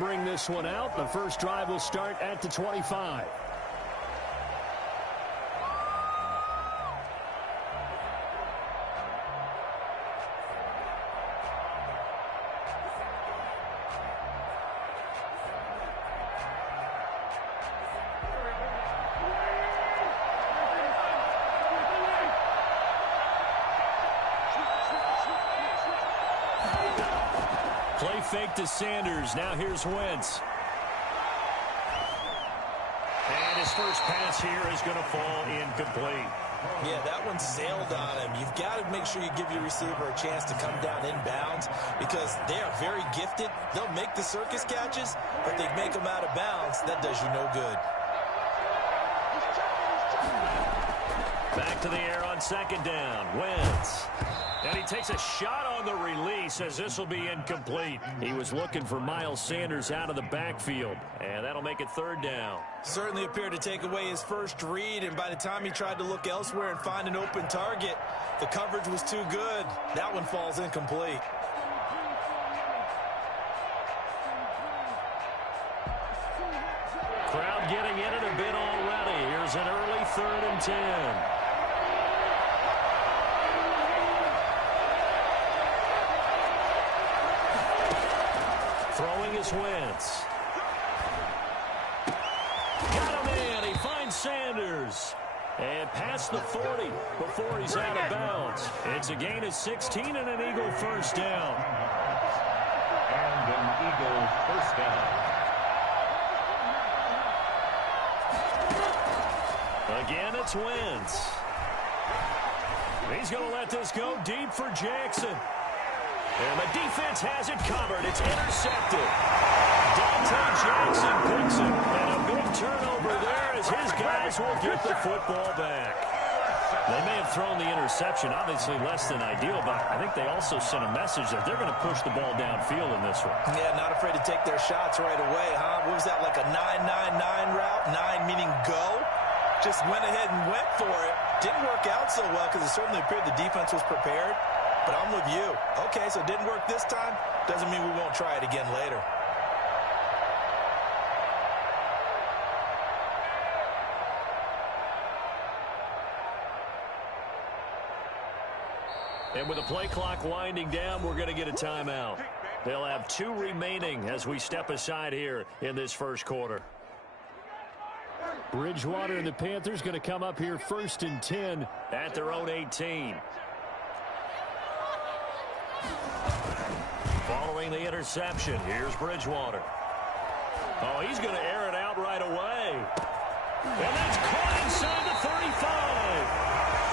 bring this one out. The first drive will start at the 25. Play fake to Sanders. Now here's Wentz. And his first pass here is going to fall incomplete. Yeah, that one sailed on him. You've got to make sure you give your receiver a chance to come down inbounds because they are very gifted. They'll make the circus catches, but they make them out of bounds. That does you no good. Back to the air on second down. Wentz. And he takes a shot on the release as this will be incomplete. He was looking for Miles Sanders out of the backfield, and that'll make it third down. Certainly appeared to take away his first read, and by the time he tried to look elsewhere and find an open target, the coverage was too good. That one falls incomplete. Crowd getting in it a bit already. Here's an early 3rd and 10. Throwing is Wentz. Got him in. He finds Sanders. And past the 40 before he's out of bounds. It's a gain of 16 and an Eagle first down. And an Eagle first down. Again, it's Wentz. He's going to let this go deep for Jackson. And the defense has it covered. It's intercepted. Dante Jackson picks it. And a big turnover there as his guys will get the football back. They may have thrown the interception, obviously less than ideal, but I think they also sent a message that they're going to push the ball downfield in this one. Yeah, not afraid to take their shots right away, huh? What was that, like a 9-9-9 route? 9 meaning go? Just went ahead and went for it. Didn't work out so well because it certainly appeared the defense was prepared. But I'm with you. Okay, so it didn't work this time. Doesn't mean we won't try it again later. And with the play clock winding down, we're going to get a timeout. They'll have 2 remaining as we step aside here in this first quarter. Bridgewater and the Panthers going to come up here 1st and 10 at their own 18. Following the interception, here's Bridgewater. Oh, he's going to air it out right away. And that's caught inside the 35.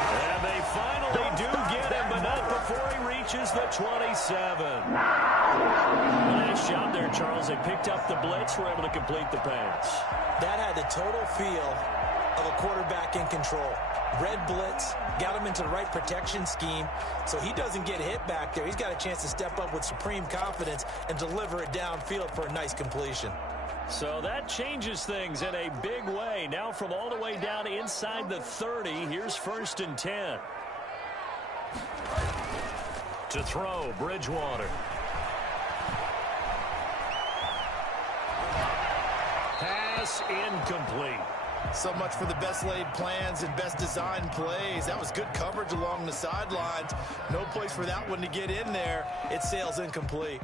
And they finally do get him, but not before he reaches the 27. Nice job there, Charles. They picked up the blitz, were able to complete the pass. That had the total feel of a quarterback in control. Red blitz, got him into the right protection scheme, so he doesn't get hit back there. He's got a chance to step up with supreme confidence and deliver it downfield for a nice completion. So that changes things in a big way. Now from all the way down inside the 30, here's 1st and 10. To throw, Bridgewater. Pass incomplete. So much for the best laid plans and best designed plays. That was good coverage along the sidelines. No place for that one to get in there. It sails incomplete.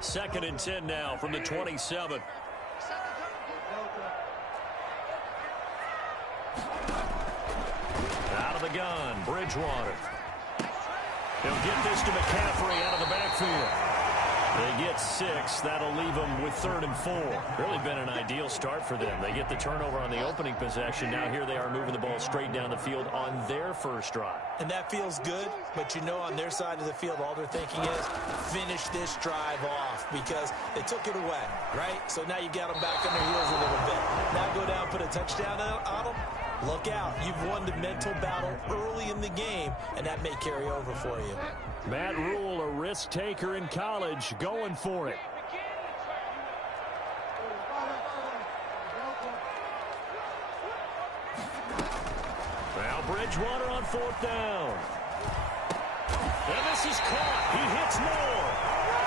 2nd and 10 now from the 27. Out of the gun, Bridgewater. He'll get this to McCaffrey out of the backfield. They get 6. That'll leave them with 3rd and 4. Really been an ideal start for them. They get the turnover on the opening possession. Now here they are moving the ball straight down the field on their first drive. And that feels good, but you know on their side of the field, all they're thinking is finish this drive off because they took it away, right? So now you got them back on their heels a little bit. Now go down, put a touchdown on them. Look out. You've won the mental battle early in the game, and that may carry over for you. Matt Rule, a risk taker in college, going for it. Now Bridgewater on 4th down. And this is caught. He hits Moore.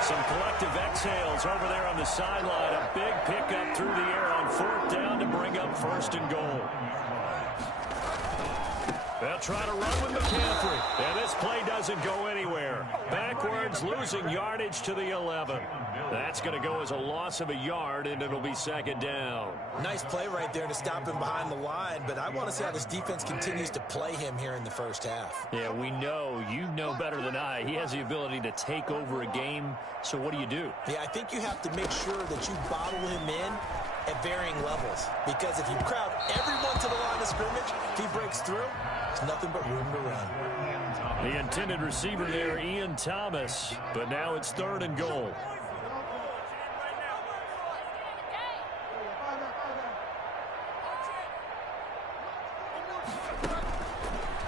Some collective exhales over there on the sideline. A big pickup through the air on 4th down to bring up 1st and goal. They'll try to run with McCaffrey. And this play doesn't go anywhere. Backwards, losing yardage to the 11. That's going to go as a loss of a yard, and it'll be 2nd down. Nice play right there to stop him behind the line, but I want to see how this defense continues to play him here in the first half. Yeah, we know. You know better than I. He has the ability to take over a game, so what do? Yeah, I think you have to make sure that you bottle him in at varying levels, because if you crowd everyone to the line of scrimmage, if he breaks through, there's nothing but room to run. The intended receiver there, Ian Thomas, but now it's 3rd and goal.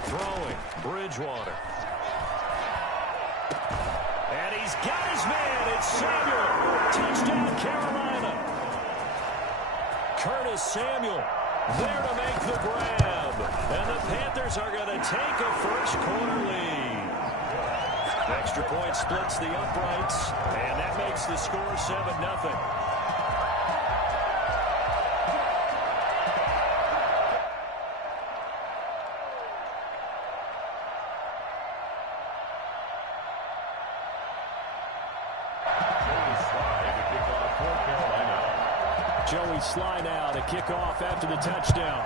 Throwing, Bridgewater. And he's got his man. It's Samuel. Touchdown, Carolina. Curtis Samuel there to make the grab. And the Panthers are going to take a first-quarter lead. Extra point splits the uprights, and that makes the score 7-0. Joey Sly now to kick off after the touchdown.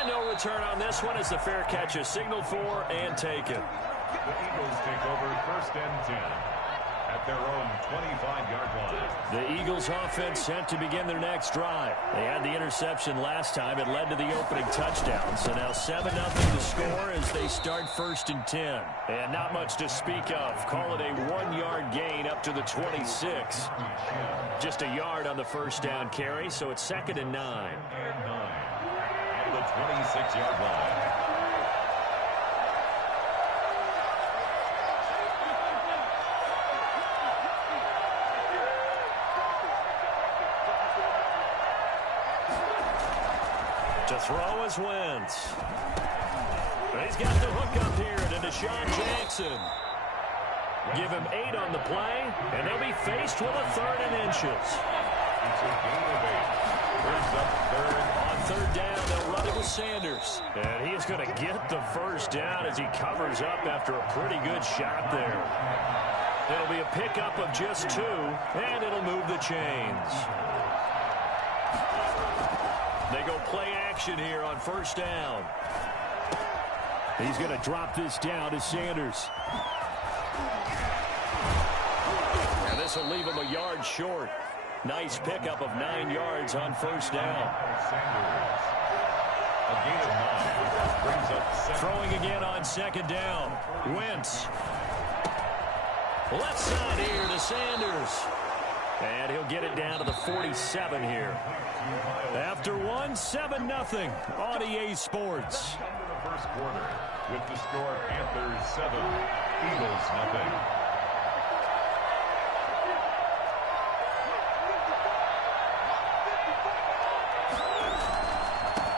And no return on this one as the fair catch is signaled for and taken. The Eagles take over 1st and 10 at their own 25-yard line. The Eagles offense set to begin their next drive. They had the interception last time. It led to the opening touchdown. So now 7-0 to score as they start 1st and 10. And not much to speak of. Call it a 1-yard gain up to the 26. Just a yard on the 1st down carry, so it's 2nd and 9. At the 26-yard line. To throw is Wentz. He's got the hook up here to Deshaun Jackson. Give him 8 on the play, and they'll be faced with a 3rd and inches. It's a gain of 8. Brings up 3rd. On 3rd down, they'll run it with Sanders. And he is going to get the 1st down as he covers up after a pretty good shot there. It'll be a pickup of just 2, and it'll move the chains. They go play action here on 1st down. He's going to drop this down to Sanders. And this will leave him a yard short. Nice pickup of 9 yards on 1st down. Sanders. A gain of 9. Brings up 7. Throwing again on 2nd down. Wentz. Left side here to Sanders. And he'll get it down to the 47 here. After 1, 7-0 on EA Sports. The first quarter with the score Panthers 7, Eagles 0.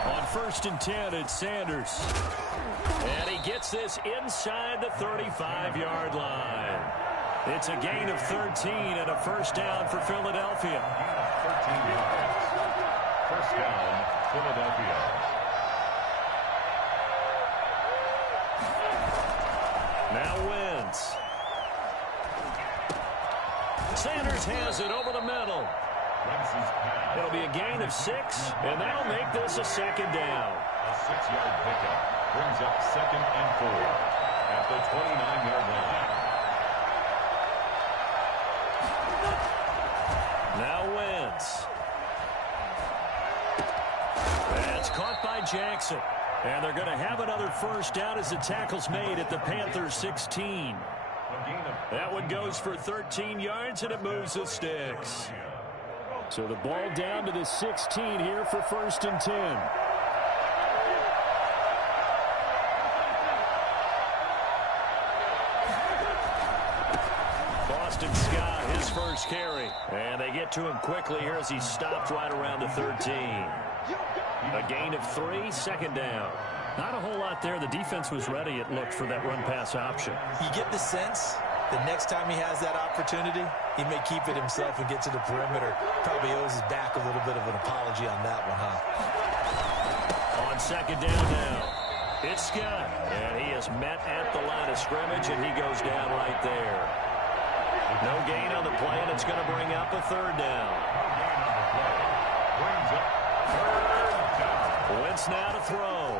On 1st and 10, it's Sanders. And he gets this inside the 35-yard line. It's a gain of 13 and a 1st down for Philadelphia. 13 yards. 1st down, Philadelphia. Now Wentz. Sanders has it over the middle. It'll be a gain of 6, and that'll make this a 2nd down. A 6-yard pickup brings up 2nd and 4 at the 29-yard line. Now Wentz. That's caught by Jackson. And they're going to have another 1st down as the tackle's made at the Panthers 16. That one goes for 13 yards, and it moves the sticks. So the ball down to the 16 here for 1st and 10. Boston Scott, his 1st carry. And they get to him quickly here as he stopped right around the 13. A gain of 3, 2nd down. Not a whole lot there. The defense was ready, it looked, for that run-pass option. You get the sense the next time he has that opportunity, he may keep it himself and get to the perimeter. Probably owes his back a little bit of an apology on that one, huh? On second down now, it's Scott. And he is met at the line of scrimmage, and he goes down right there. No gain on the play, and it's going to bring up a third down. Brings up third down. Wentz now to throw.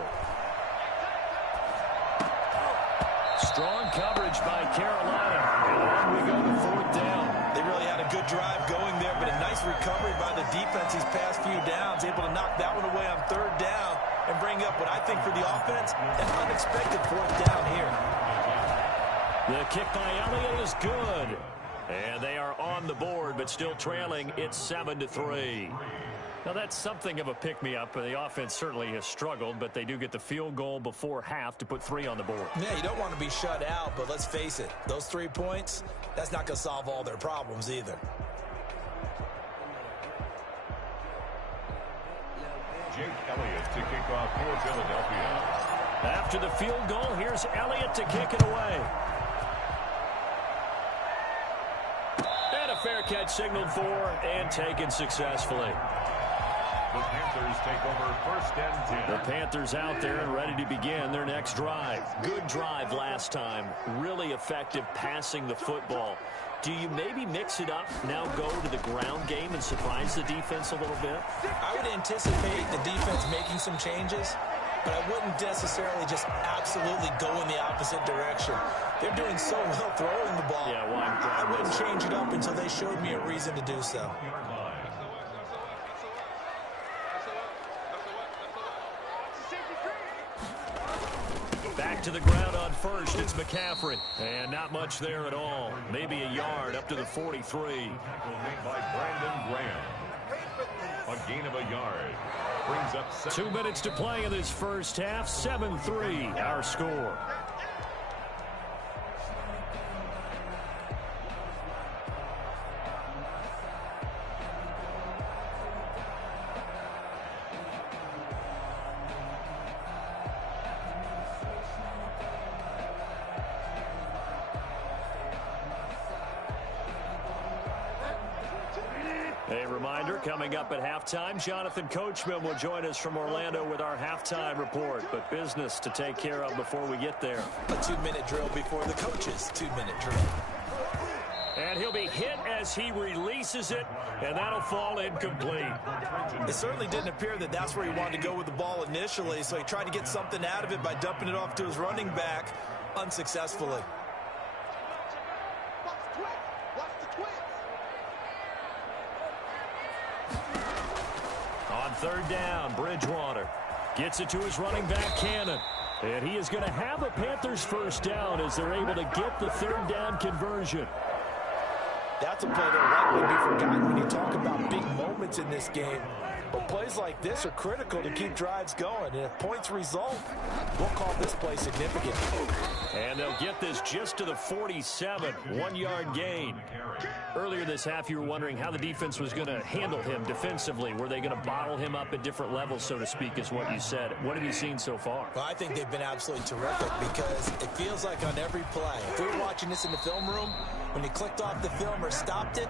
Strong coverage by Carolina. And on we go to fourth down. They really had a good drive going there, but a nice recovery by the defense these past few downs, able to knock that one away on third down and bring up what I think for the offense, an unexpected fourth down here. The kick by Elliott is good. And they are on the board, but still trailing. It's 7-3. Now, that's something of a pick-me-up. The offense certainly has struggled, but they do get the field goal before half to put 3 on the board. Yeah, you don't want to be shut out, but let's face it, those 3 points, that's not going to solve all their problems either. Jake Elliott to kick off for Philadelphia. After the field goal, here's Elliott to kick it away. And a fair catch signaled for and taken successfully. The Panthers take over first and 10. The Panthers out there and ready to begin their next drive. Good drive last time. Really effective passing the football. Do you maybe mix it up, now go to the ground game and surprise the defense a little bit? I would anticipate the defense making some changes, but I wouldn't necessarily just absolutely go in the opposite direction. They're doing so well throwing the ball. Yeah, well, I wouldn't change it up until they showed me a reason to do so. Back to the ground on first. It's McCaffrey. And not much there at all. Maybe a yard up to the 43. Made by Brandon Graham. A gain of a yard. Brings up 2 minutes to play in this first half. 7-3 our score. A reminder, coming up at halftime, Jonathan Coachman will join us from Orlando with our halftime report. But business to take care of before we get there. A 2-minute drill before the coach's 2-minute drill. And he'll be hit as he releases it, and that'll fall incomplete. It certainly didn't appear that that's where he wanted to go with the ball initially, so he tried to get something out of it by dumping it off to his running back unsuccessfully. On third down, Bridgewater gets it to his running back, Cannon. And he is going to have a Panthers first down as they're able to get the third down conversion. That's a play that likely be forgotten when you talk about big moments in this game. But plays like this are critical to keep drives going. And if points result, we'll call this play significant. And they'll get this just to the 47, 1-yard gain. Earlier this half, you were wondering how the defense was going to handle him defensively. Were they going to bottle him up at different levels, so to speak, is what you said. What have you seen so far? Well, I think they've been absolutely terrific because it feels like on every play, if we were watching this in the film room, when you clicked off the film or stopped it,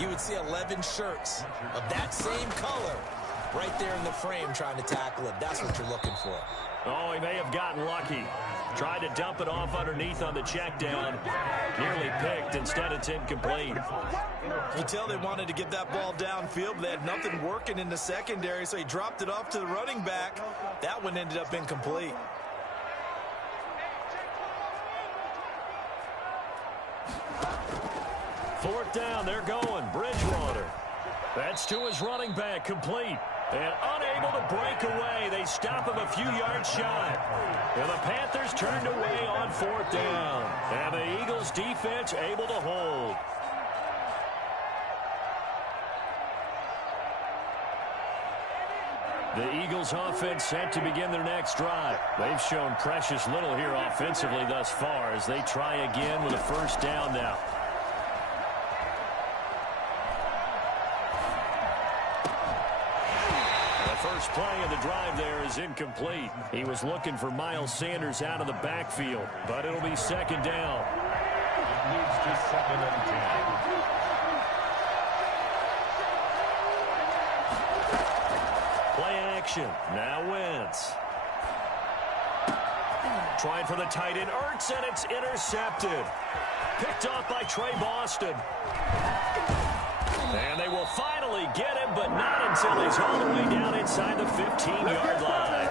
you would see 11 shirts of that same color right there in the frame trying to tackle it. That's what you're looking for. Oh, he may have gotten lucky. Tried to dump it off underneath on the check down. Nearly picked. Instead, it's incomplete. You tell they wanted to get that ball downfield, but they had nothing working in the secondary, so he dropped it off to the running back. That one ended up incomplete. Fourth down, they're going. Bridgewater. That's to his running back, complete. And unable to break away. They stop him a few yards shy. And the Panthers turned away on fourth down. And the Eagles defense able to hold. The Eagles offense set to begin their next drive. They've shown precious little here offensively thus far as they try again with a first down now. First play of the drive there is incomplete. He was looking for Miles Sanders out of the backfield, but it'll be second down. It leads to 2nd and 10. Play action. Now Wentz. Trying for the tight end, Ertz, and it's intercepted. Picked off by Trey Boston. And they will finally get him, but not until he's all the way down inside the 15-yard line.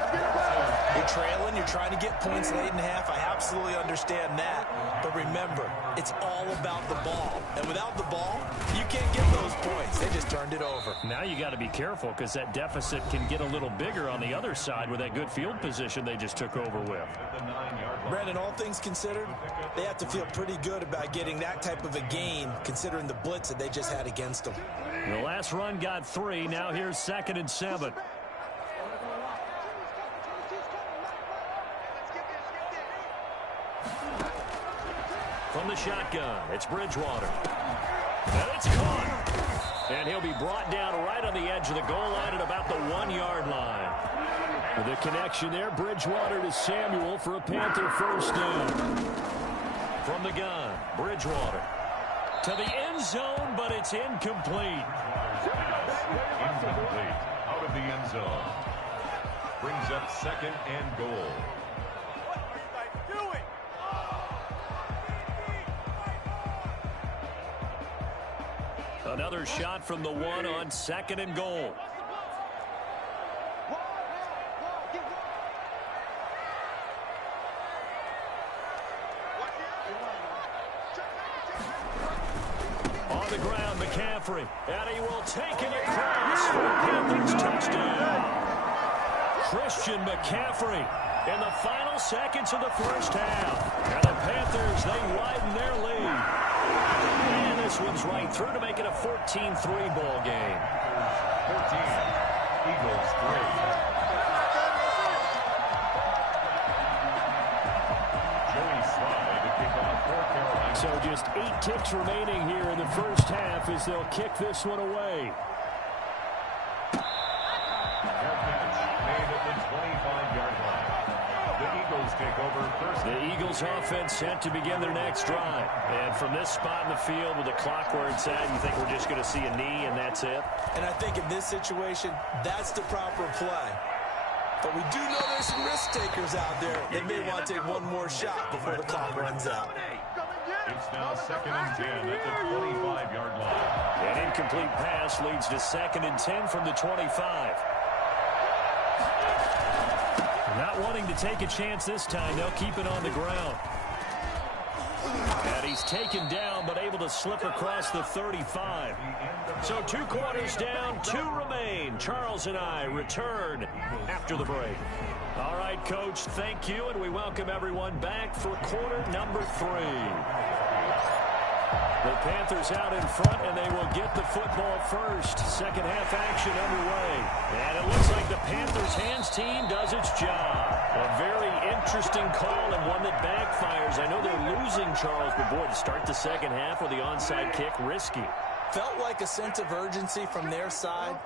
You're trailing. You're trying to get points late in half. I absolutely understand that. But remember, it's all about the ball. And without the ball, you can't get those points. They just turned it over. Now you got to be careful because that deficit can get a little bigger on the other side with that good field position they just took over with. Brandon, all things considered, they have to feel pretty good about getting that type of a gain considering the blitz that they just had against them. The last run got 3. Now here's 2nd and 7. From the shotgun, it's Bridgewater. And it's caught. And he'll be brought down right on the edge of the goal line at about the 1-yard line. With a connection there, Bridgewater to Samuel for a Panther first down. From the gun, Bridgewater to the end zone, but it's incomplete. Incomplete. Out of the end zone. Brings up 2nd and goal. Another shot from the 1 on 2nd and goal. On the ground, McCaffrey. And he will take it across for a Panthers touchdown. Christian McCaffrey in the final seconds of the first half. And the Panthers, they widen their lead. And this one's right through to make it a 14-3 ball game. 14. Eagles 3. So just 8 ticks remaining here in the first half as they'll kick this one away. Fair catch made at the 25-yard line. The Eagles take over first. The Eagles offense set to begin their next drive. And from this spot in the field with the clock where it's at, you think we're just going to see a knee and that's it? And I think in this situation, that's the proper play. But we do know there's some risk takers out there. They may want to take one more shot before the clock runs out. It's now 2nd and 10 at the 25-yard line. An incomplete pass leads to 2nd and 10 from the 25. Not wanting to take a chance this time, they'll keep it on the ground. And he's taken down, but able to slip across the 35. So 2 quarters down, 2 remain. Charles and I return after the break. All right, Coach, thank you, and we welcome everyone back for quarter number 3. The Panthers out in front, and they will get the football first. Second half action underway. And it looks like the Panthers' hands team does its job. A very interesting call and one that backfires. I know they're losing, Charles, but boy, to start the second half with the onside kick, risky. Felt like a sense of urgency from their side,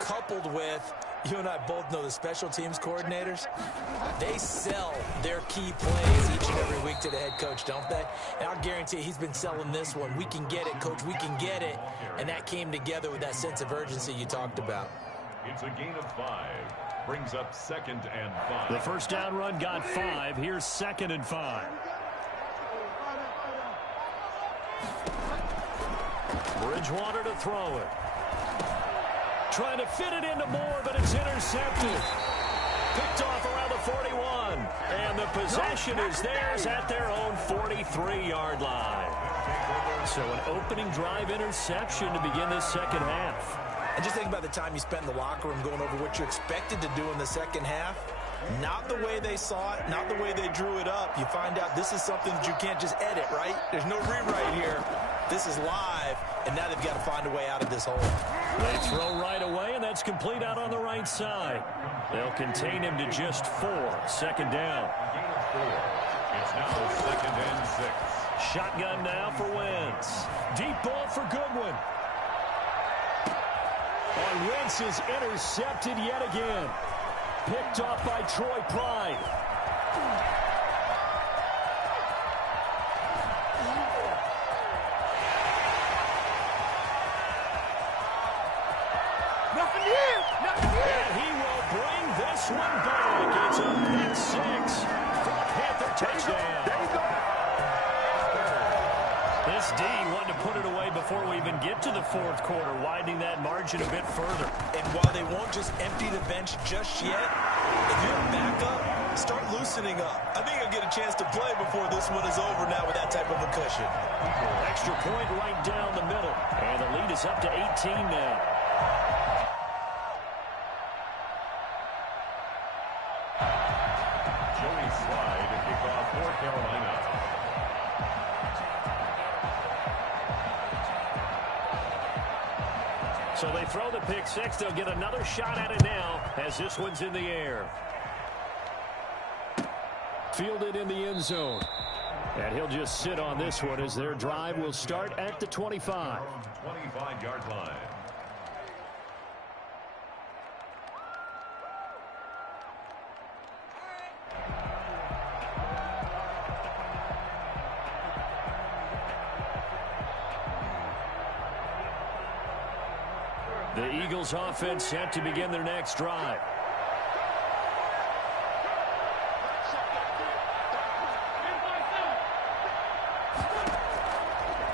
coupled with, you and I both know the special teams coordinators, they sell their key plays each and every week to the head coach, don't they? And I'll guarantee he's been selling this one. We can get it, Coach, we can get it. And that came together with that sense of urgency you talked about. It's a gain of 5. Brings up 2nd and 5. The first down run got 5. Here's 2nd and 5. Bridgewater to throw it. Trying to fit it into Moore, but it's intercepted. Picked off around the 41. And the possession is theirs at their own 43-yard line. So an opening drive interception to begin this second half. And just think about the time you spent in the locker room going over what you expected to do in the second half. Not the way they saw it, not the way they drew it up. You find out this is something that you can't just edit, right? There's no rewrite here. This is live, and now they've got to find a way out of this hole. They throw right away, and that's complete out on the right side. They'll contain him to just 4. Second down. Gain of 4. It's now 2nd and 6. Shotgun now for Wentz. Deep ball for Goodwin. And Wentz is intercepted yet again. picked off by Troy Pride. And he will bring this one back. It's a pick six for a Panther touchdown. This D wanted to put it away before we even get to the fourth quarter, widening that margin a bit further. And while they won't just empty the bench just yet, if you're a backup, start loosening up. I think he'll get a chance to play before this one is over now with that type of a cushion. Extra point right down the middle. And the lead is up to 18 now. Joey Slide to kick off for Carolina. So they throw the pick six. They'll get another shot at it now as this one's in the air. Fielded in the end zone. And he'll just sit on this one as their drive will start at the 25. 25-yard line. The Eagles offense set to begin their next drive.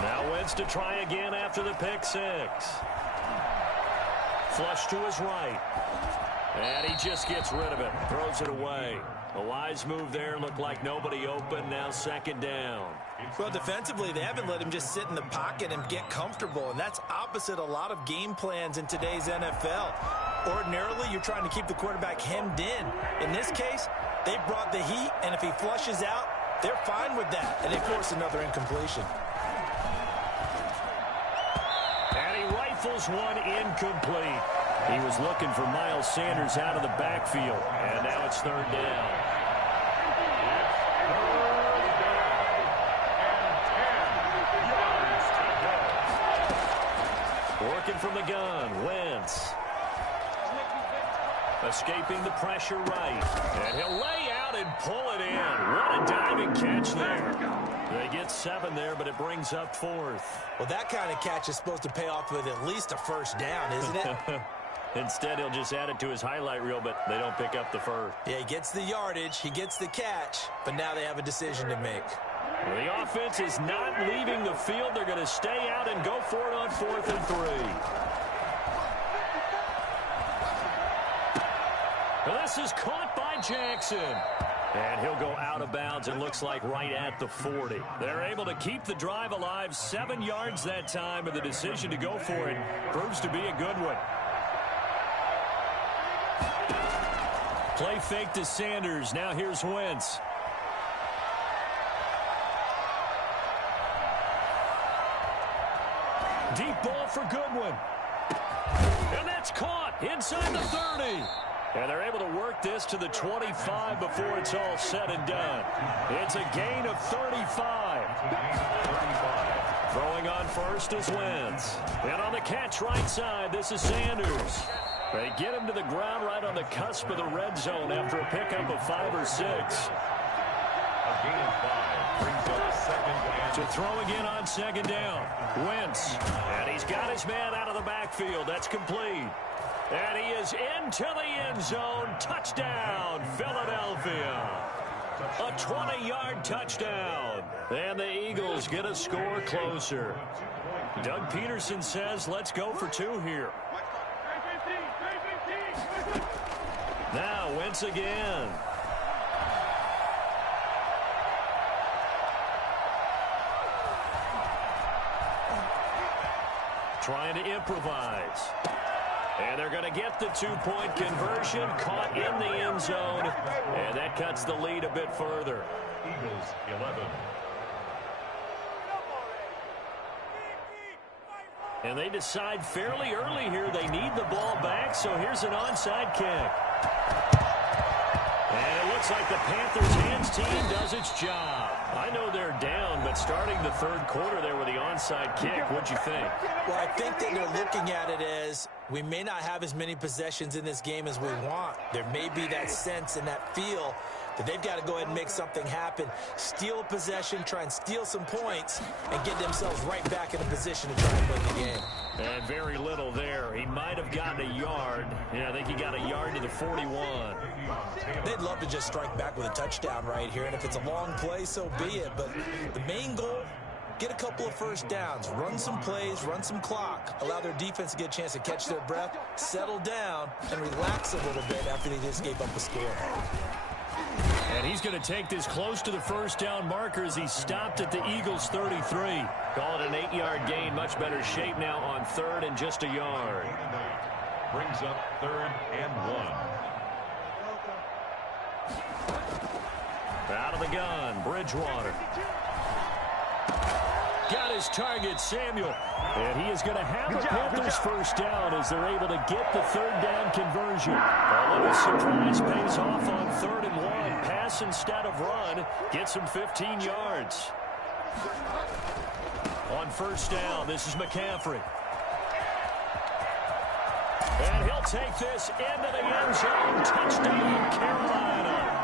Now Wentz to try again after the pick six. Flush to his right. And he just gets rid of it. Throws it away. A wise move there. Looked like nobody open. Now second down. Well, defensively, they haven't let him just sit in the pocket and get comfortable, and that's opposite a lot of game plans in today's NFL. Ordinarily, you're trying to keep the quarterback hemmed in. In this case, they brought the heat, and if he flushes out, they're fine with that, and they force another incompletion. And he rifles one incomplete. He was looking for Miles Sanders out of the backfield, and now it's third down. Working from the gun, Wentz. Escaping the pressure right. And he'll lay out and pull it in. What a diving catch there. They get 7 there, but it brings up fourth. Well, that kind of catch is supposed to pay off with at least a first down, isn't it? Instead, he'll just add it to his highlight reel, but they don't pick up the first. Yeah, he gets the yardage, he gets the catch, but now they have a decision to make. The offense is not leaving the field. They're going to stay out and go for it on 4th and 3. Well, this is caught by Jackson. And he'll go out of bounds, it looks like right at the 40. They're able to keep the drive alive, 7 yards that time, and the decision to go for it proves to be a good one. Play fake to Sanders. Now here's Wentz. Deep ball for Goodwin. And that's caught inside the 30. And they're able to work this to the 25 before it's all said and done. It's a gain of 35. Throwing on first is Wentz. And on the catch right side, this is Sanders. They get him to the ground right on the cusp of the red zone after a pickup of 5 or 6. A gain of 5 brings up second and To throw again on second down. Wentz. And he's got his man out of the backfield. That's complete. And he is into the end zone. Touchdown, Philadelphia. A 20-yard touchdown. And the Eagles get a score closer. Doug Peterson says, let's go for 2 here. Now, Wentz again. Trying to improvise. And they're going to get the 2-point conversion, caught in the end zone, and that cuts the lead a bit further. Eagles 11. And they decide fairly early here they need the ball back, so here's an onside kick. And it looks like the Panthers' hands team does does its job. I know they're down, but starting the third quarter there with the onside kick, what'd you think? Well, I think that they're looking at it as we may not have as many possessions in this game as we want. There may be that sense and that feel that they've got to go ahead and make something happen, steal a possession, try and steal some points, and get themselves right back in a position to try and win the game. And very little there. He might have gotten a yard. Yeah, I think he got a yard to the 41. They'd love to just strike back with a touchdown right here, and if it's a long play, so be it. But the main goal, get a couple of first downs, run some plays, run some clock, allow their defense to get a chance to catch their breath, settle down, and relax a little bit after they just gave up a score. And he's going to take this close to the first down marker as he stopped at the Eagles' 33. Call it an 8-yard gain. Much better shape now on third and just a yard. Brings up 3rd and 1. Out of the gun, Bridgewater. Got his target, Samuel. And he is going to have a Panthers first down as they're able to get the third down conversion. A little surprise pays off on 3rd and 1. Pass instead of run. Gets him 15 yards. On first down, this is McCaffrey. And he'll take this into the end zone. Touchdown, Carolina.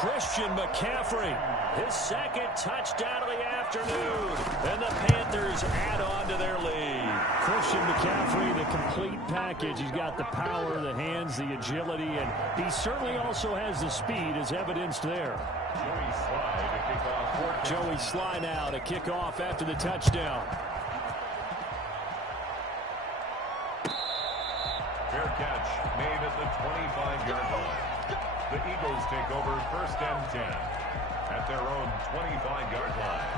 Christian McCaffrey, his second touchdown of the afternoon. And the Panthers add on to their lead. Christian McCaffrey, the complete package. He's got the power, the hands, the agility, and he certainly also has the speed as evidenced there. Joey Sly now to kick off after the touchdown. Fair catch made at the 25-yard line. The Eagles take over 1st and 10 at their own 25-yard line.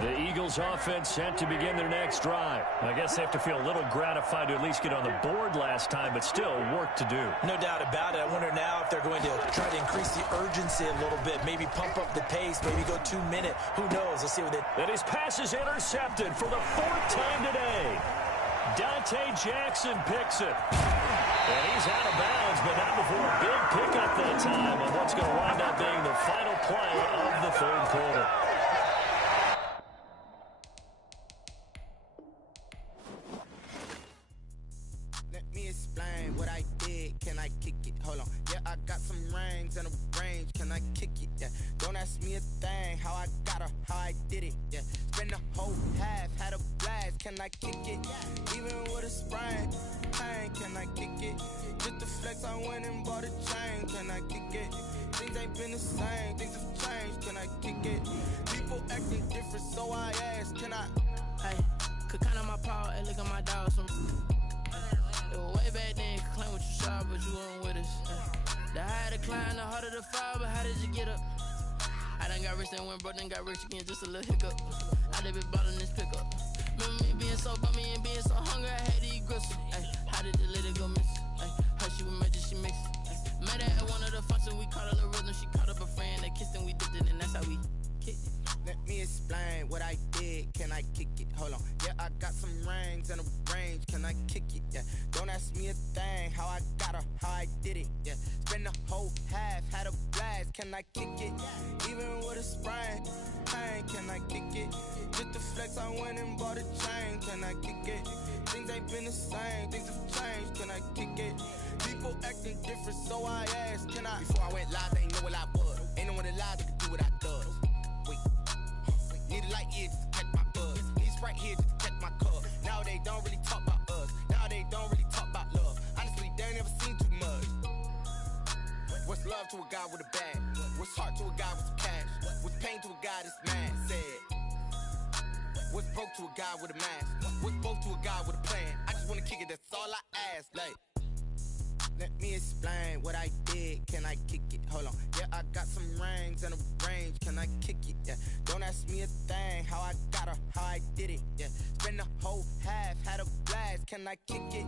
The Eagles offense set to begin their next drive. I guess they have to feel a little gratified to at least get on the board last time, but still work to do. No doubt about it. I wonder now if they're going to try to increase the urgency a little bit, maybe pump up the pace, maybe go 2 minute. Who knows? Let's see what they... And his pass is intercepted for the 4th time today. Dante Jackson picks it. And he's out of bounds, but not before a big pickup that time on what's going to wind up being the final play of the third quarter. Let me explain what I did. Can I kick it? Hold on. Yeah, I got some rings and a range. Can I kick it? Yeah. Don't ask me a thing. How I got her, how I did it. Yeah. Spend the whole half, had a blast. Can I kick it? Even with a sprain. Pain, can I kick it? Just the flex, I went and bought a chain. Can I kick it? Things ain't been the same. Things have changed. Can I kick it? People acting different, so I asked. Can I? Hey, could count on my power and look at my dogs. It was way back then, could claim what you saw, but you weren't with us. The higher the climb, the harder the fall, but how did you get up? I done got rich and went broke, then got rich again, just a little hiccup. I done been ballin' this pickup. Remember me being so bummy and being so hungry, I had to eat gristle. Ay, how did the lady go miss? Ay, her she was magic, she mixed. Met her at one of the functions, we caught her the rhythm, she caught up a friend, they kissed and we dipped it, and that's how we kicked it. Let me explain what I did. Can I kick it? Hold on. Yeah, I got some rings and a range. Can I kick it? Yeah. Don't ask me a thing. How I got her, how I did it. Yeah. Spend the whole half, had a blast. Can I kick it? Even with a sprain. Pain, can I kick it? Just the flex, I went and bought a chain. Can I kick it? Things ain't been the same. Things have changed. Can I kick it? People acting different, so I asked. Can I? Before I went live, they ain't know what I was. Ain't no one alive that could do what I does. Wait. Need a light here just to catch my buzz. Need Sprite here just to catch my cup. Now they don't really talk about us. Now they don't really talk about love. Honestly, they ain't never seen too much. What's love to a guy with a bag? What's heart to a guy with some cash? What's pain to a guy that's mad? Said. What's broke to a guy with a mask? What's broke to a guy with a plan? I just wanna kick it, that's all I ask. Like, let me explain what I did. Can I kick it? Hold on. Yeah, I got some rings and a range. Can I kick it? Yeah. Don't ask me a thing. How I got her, how I did it. Yeah. Spend the whole half, had a blast. Can I kick it?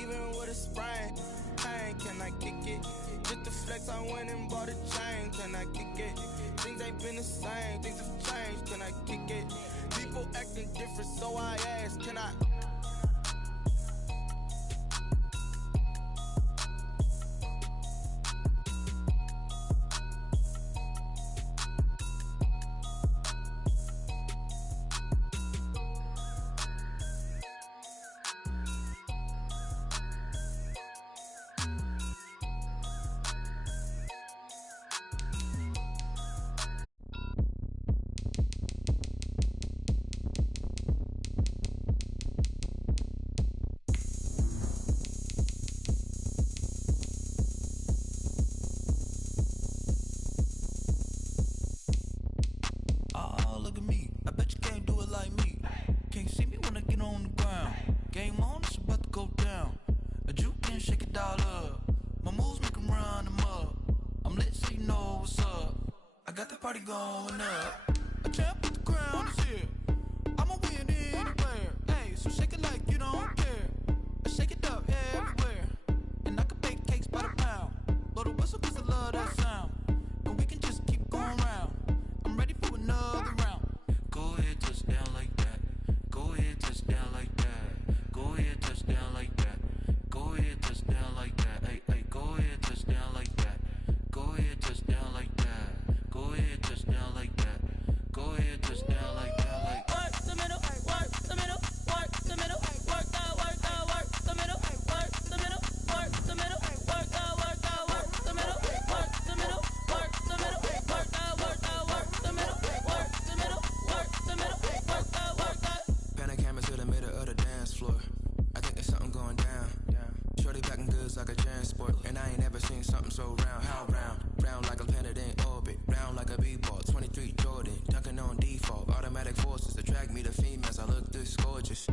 Even with a sprain. Pain, can I kick it? Just the flex, I went and bought a chain. Can I kick it? Things ain't been the same. Things have changed. Can I kick it? People acting different, so I asked. Can I? shake it all up. My moves make them run them up. I'm lit so you know what's up. I got the party going up. A champ with the crown is here. I'ma win anywhere. Hey, so shake it like you don't care. I shake it up everywhere. And I can bake cakes by the pound. Blow the whistle cause I love that sound. And we can just keep going round. I'm ready for another round. Go ahead, touch down like that. Go ahead, touch down like that. Go ahead, touch down like that. Go ahead, touch down like that. Hey, hey, go ahead, touch down like that. Go ahead, touch down like that. Go ahead, touch down like that. Go ahead, touch down like that. Like work the middle, work the middle, work the middle, work the middle, work the middle, work the middle, work the middle, work the middle, work the middle, work the middle, work the middle, work the middle, work the. Pan a camera to the middle of the dance floor. I think there's something going down. Shorty packing goods like a transport, and I ain't never seen something so round. How round? Round like a planet in orbit, round like a b-ball. 23 Jordan, dunking on default. Automatic forces attract me to females. I look this gorgeous.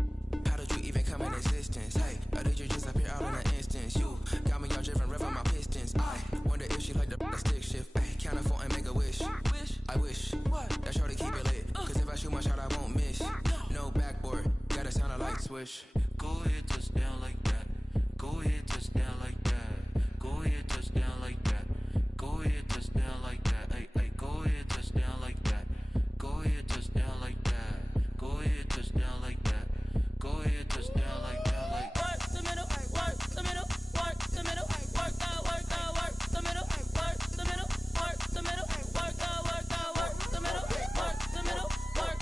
How did you even come in existence? Hey, or did you just appear out in an instance? You got me all driven, revving my pistons. I wonder if she like the stick shift. Hey, count a four and make a wish. I wish that shorty keep it lit. Cause if I shoot my shot, I won't miss. No backboard, gotta sound a light switch. go ahead, touch down like that. Go ahead, touch down like that. Go ahead, touch down like that. Go ahead, touch down like that. Hey, hey, go ahead, touch down like that. Go ahead, touch down like that. Go ahead, touch down like that. Go ahead, touch down like that. Like work the middle, work the middle, work the middle, work the middle, work the middle, work the middle, work the middle, work the middle, work the middle, work the middle, work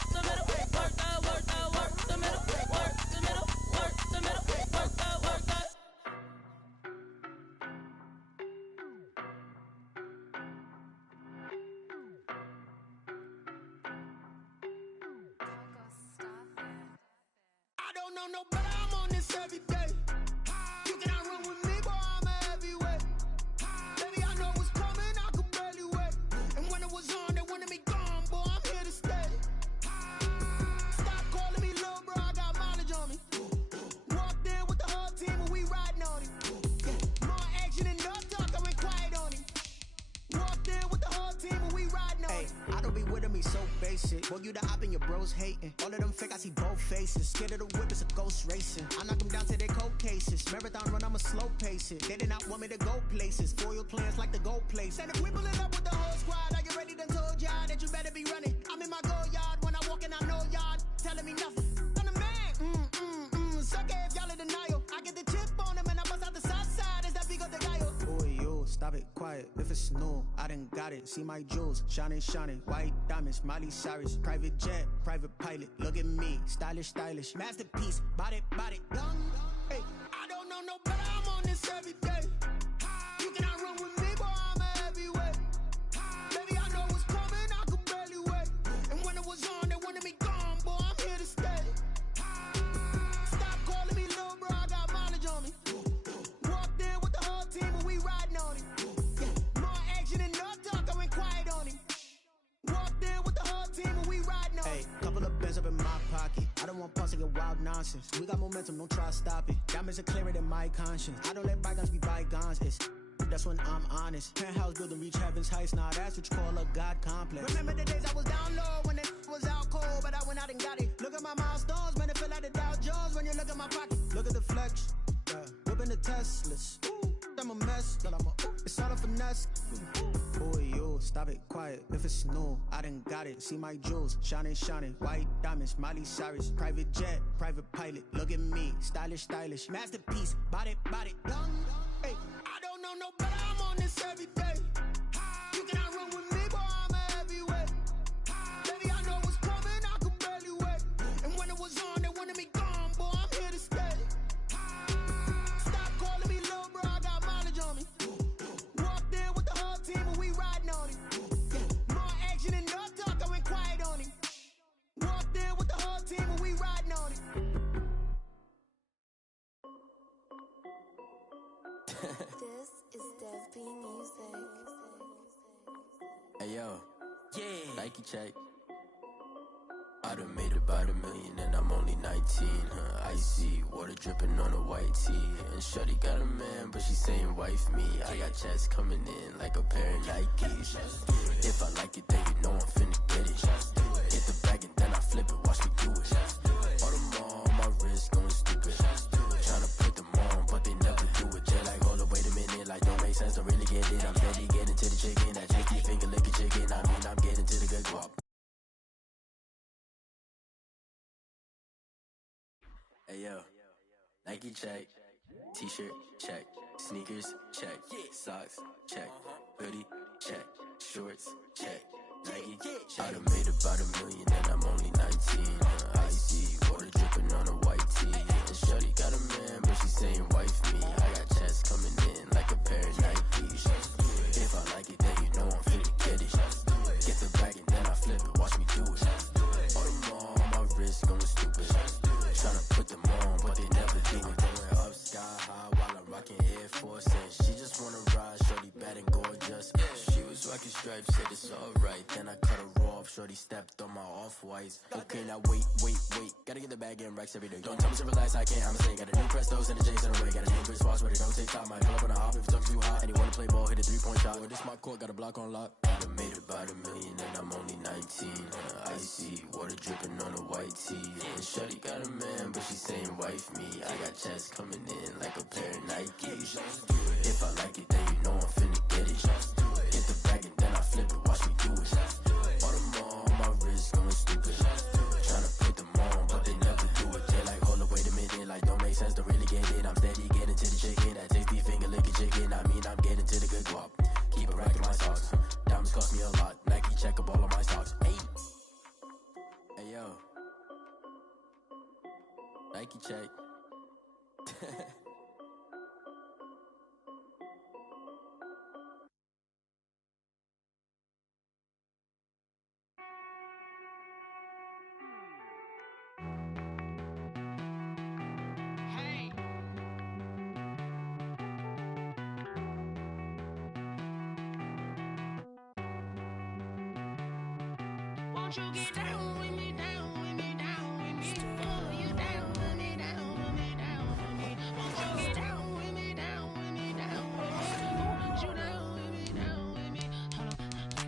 the middle, work the middle, work the middle, work the middle, work the. I don't know no better, I'm on this every day. You cannot run with me, boy, I'm a heavyweight. Baby, I know what's coming, I could barely wait. And when it was on, they wanted me gone, boy, I'm here to stay. Stop calling me little bro, I got mileage on me. Walked in with the whole team and we riding on it. More action and no talk, I went quiet on it. Walked in with the whole team and we riding on it. I don't be with me so basic. Boy, you the op and your bros hating. All of them fake, I see both faces. Scared of the whip, it's a ghost racing. I knock them down to their cold cases. Marathon run, I'ma slow pace it. They did not want me to go places. Foil plans like the go place. And if we pulling up with the whole squad, are you ready? Done told y'all that you better be running. I'm in my go yard when I walk in, I know y'all telling me nothing. I'm the man. Suck it if y'all in denial. I get the chip on them and I bust out the south side. Is that big of the guy? Boy, yo, stop it, quiet. If it's new, I done got it. See my jewels, shining, shining. White diamonds, Miley Cyrus. Private jet, private pilot. Look at me, stylish, stylish. Masterpiece, body, body. Hey, I don't know no better, I'm on this every day. You cannot run with me, boy, I'm a heavyweight. Baby, I know what's coming, I could barely wait. And when it was on, they wanted me gone, boy, I'm here to stay. Stop calling me little bro, I got mileage on me. Walked in with the whole team and we riding on it. More action and no talk, I went quiet on it. Walked in with the whole team and we riding on Hey, it. couple of bands up in my pocket. I don't want pause to get wild nonsense. We got momentum, don't try to stop it. Diamonds are clearer than my conscience. I don't let bygones be bygones. It's that's when I'm honest. Penthouse building, reach heaven's heights. Now that's what you call a God complex. Remember the days I was down low when it was out cold, but I went out and got it. Look at my milestones, man, it feel like the Dow Jones when you look at my pocket. Look at the flex, whipping the Teslas. Ooh, I'm a mess, but it's all a finesse. Boy, yo, stop it, quiet. If it's new, I done got it. See my jewels, shining, shining. White diamonds, Miley Cyrus. Private jet, private pilot. Look at me, stylish, stylish. Masterpiece, body, body. Hey, I don't know no better, I'm on this every day. You cannot run with me, boy, I'm a heavyweight. Baby, I know what's coming, I could barely wait. And when it was on, they wanted me gone, boy, I'm here to stay. Stop calling me little bro, I got mileage on me. Walked in with the whole team and we riding on it. More action and no talk, I went quiet on it. Walked in with the whole team and we riding on it. This is Dev B Music. Hey yo, Yeah. Nike check. I done made about $1 million and I'm only 19. Icy water dripping on a white tee. And shorty got a man, but she saying wife me. I got checks coming in like a pair of Nikes. If I like it, then you know I'm finna get it. Hit the bag and then I flip it, watch me do it. All them on my wrist going stupid. Tryna put them on, but they never do it. They're like, hold up, wait a minute, like don't make sense, don't really get it. I'm steady getting to the chicken, that tasty finger licking chicken. I mean, I'm getting to the good guap. Hey yo, Nike check, t-shirt check, sneakers check, socks check, hoodie check, shorts check, Nike check. I done made about $1 million and I'm only 19. Icy water dripping on a white tee. And shorty got a man, but she saying wife me. I got checks coming in like a pair of Nikes. If I like it, then you know I'm finna get it. Get the bag and then I flip it, watch me do it. All them on my wrist going stupid. Tryna put them on, but they never do it. Going up sky high while I'm rocking Air Force. And she just wanna ride, shorty bad and gorgeous. She was rocking stripes, said it's alright. Then I cut her off, shorty stepped on my off-whites. Okay, now wait. Gotta get the bag and racks every day. Don't tell me to relax, I can't, I'ma say. Got a new Prestos and a J's in a way. Got a new Chris Foss, but it don't take time. I pull up on a hop if it's up too hot. And you wanna play ball, hit a 3-point shot. Or this my court, got a block on lock. I done made about $1 million and I'm only 19. Icy water dripping on a white tee. And shorty got a man, but she saying wife me. I got checks coming in like a pair of Nikes. If I like it, then you know I'm finna get it. Get the bag and then I flip it, watch me do it. All them on my wrist going stupid. Tryna put them on, but they never do it. They're like, hold up, wait a minute, like don't make sense, don't really get it. I'm steady getting to the chicken, that tasty finger licking chicken. I mean, I'm getting to the good guap. Keep a rack in my socks. Diamonds cost me a lot. Nike check up all of my stocks. Hey yo, Nike check. Won't you get down with me, down with me, down with me? Oh, you down with me, down with me, down with me. Won't you get down with me, down with me, down with me? Oh, you down with me, down with me? Hold on.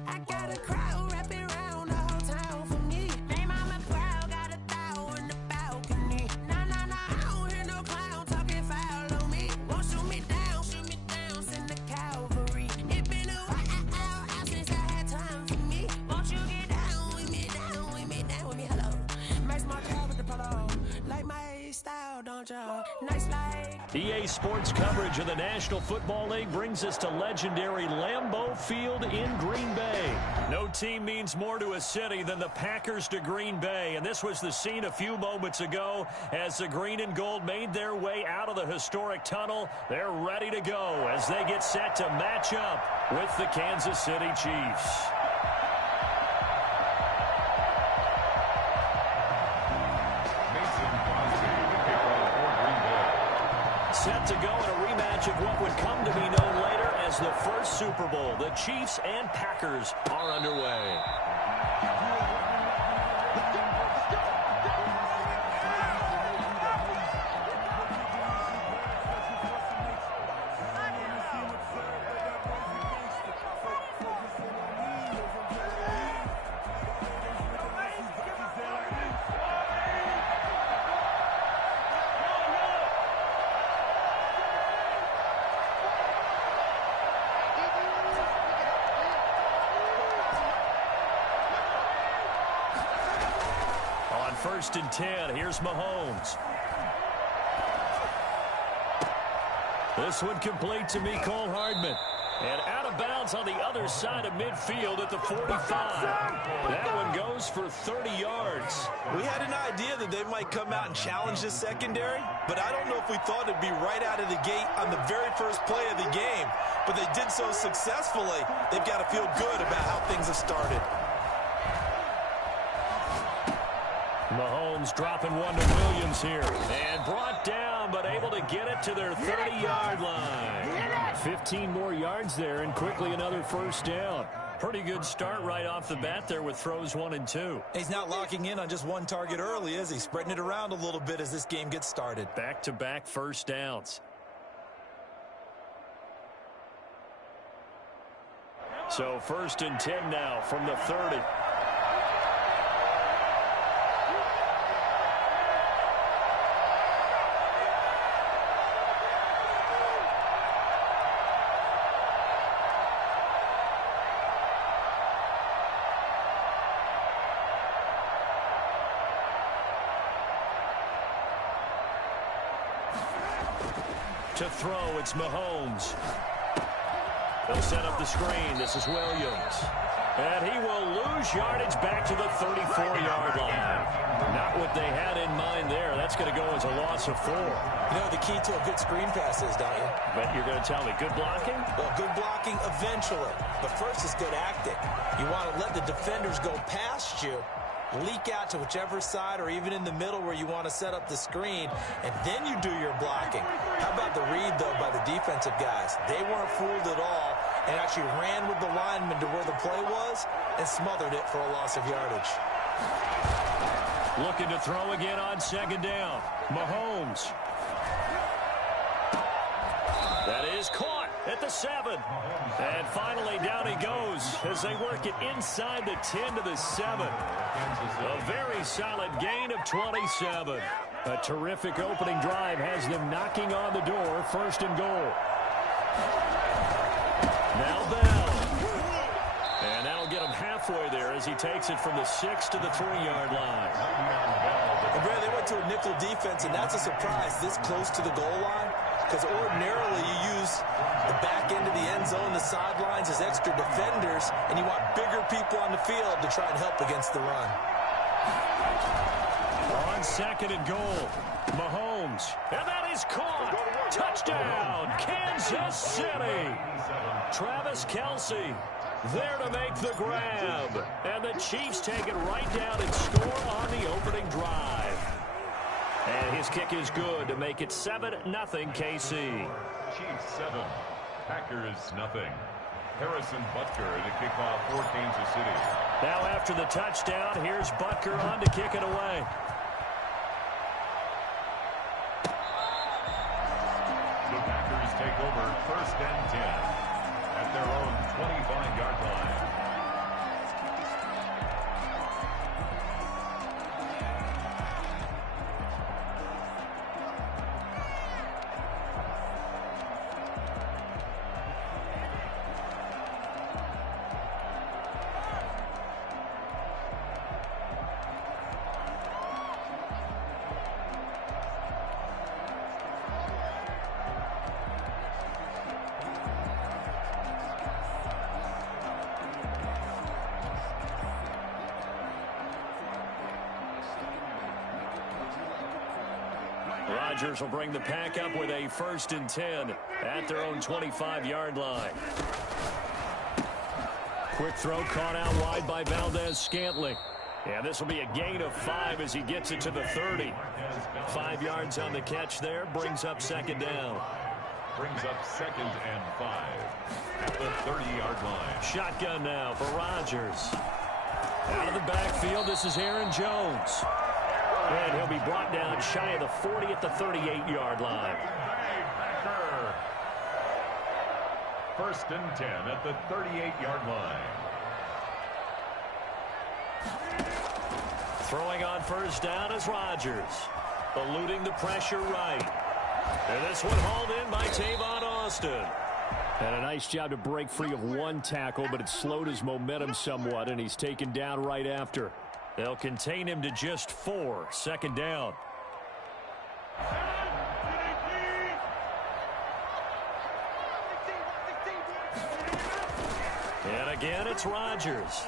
I got a crowd wrapping around the whole town for me. They mama proud, got a thou in the balcony. Nah, I don't hear no clown talking foul on me. Won't shoot me down, send the cavalry. It been a while since I had time for me. Won't you get down with me, down with me, down with me? Hello. Max my car with the polo. Like my style, don't y'all? Nice like. EA Sports coverage of the National Football League brings us to legendary Lambeau Field in Green Bay. No team means more to a city than the Packers to Green Bay, and this was the scene a few moments ago as the green and gold made their way out of the historic tunnel. They're ready to go as they get set to match up with the Kansas City Chiefs. Set to go in a rematch of what would come to be known later as the first Super Bowl. The Chiefs and Packers are underway. First and 10, here's Mahomes. This one complete to Mecole Hardman. And out of bounds on the other side of midfield at the 45. That one goes for 30 yards. We had an idea that they might come out and challenge this secondary, but I don't know if we thought it'd be right out of the gate on the very first play of the game. But they did so successfully, they've got to feel good about how things have started. Mahomes dropping one to Williams here. And brought down, but able to get it to their 30-yard line. 15 more yards there, and quickly another first down. Pretty good start right off the bat there with throws 1 and 2. He's not locking in on just one target early, is he? Spreading it around a little bit as this game gets started. Back-to-back first downs. So 1st and 10 now from the 30. To throw, it's Mahomes. They'll set up the screen. This is Williams. And he will lose yardage back to the 34-yard line. Not what they had in mind there. That's going to go as a loss of 4. You know the key to a good screen pass is, don't you? But you're going to tell me, good blocking? Well, good blocking eventually. But first is good acting. You want to let the defenders go past you, leak out to whichever side or even in the middle where you want to set up the screen, and then you do your blocking. How about the read, though, by the defensive guys? They weren't fooled at all and actually ran with the lineman to where the play was and smothered it for a loss of yardage. Looking to throw again on 2nd down. Mahomes. That is caught at the 7. And finally down he goes as they work it inside the 10 to the 7. A very solid gain of 27. A terrific opening drive has them knocking on the door. 1st and goal. Now Bell. And that'll get him halfway there as he takes it from the 6 to the 3-yard line. And Brad, they went to a nickel defense, and that's a surprise this close to the goal line. Because ordinarily you use the back end of the end zone, the sidelines as extra defenders, and you want bigger people on the field to try and help against the run. On 2nd and goal, Mahomes. And that is caught. Touchdown, Kansas City. Travis Kelce there to make the grab. And the Chiefs take it right down and score on the opening drive. And his kick is good to make it 7-0 KC. Chiefs 7, Packers 0. Harrison Butker to kick off for Kansas City. Now after the touchdown, here's Butker on to kick it away. The Packers take over 1st and 10 at their own 25-yard line. Rodgers will bring the pack up with a 1st and 10 at their own 25-yard line. Quick throw caught out wide by Valdez-Scantling. Yeah, this will be a gain of 5 as he gets it to the 30. 5 yards on the catch there, brings up 2nd down. Brings up 2nd and 5 at the 30-yard line. Shotgun now for Rodgers. Out of the backfield, this is Aaron Jones. And he'll be brought down shy of the 40 at the 38-yard line. Backer. 1st and 10 at the 38-yard line. Throwing on 1st down is Rodgers. Eluding the pressure right. And this one hauled in by Tavon Austin. And a nice job to break free of one tackle, but it slowed his momentum somewhat, and he's taken down right after. They'll contain him to just 4. 2nd down. And again, it's Rodgers.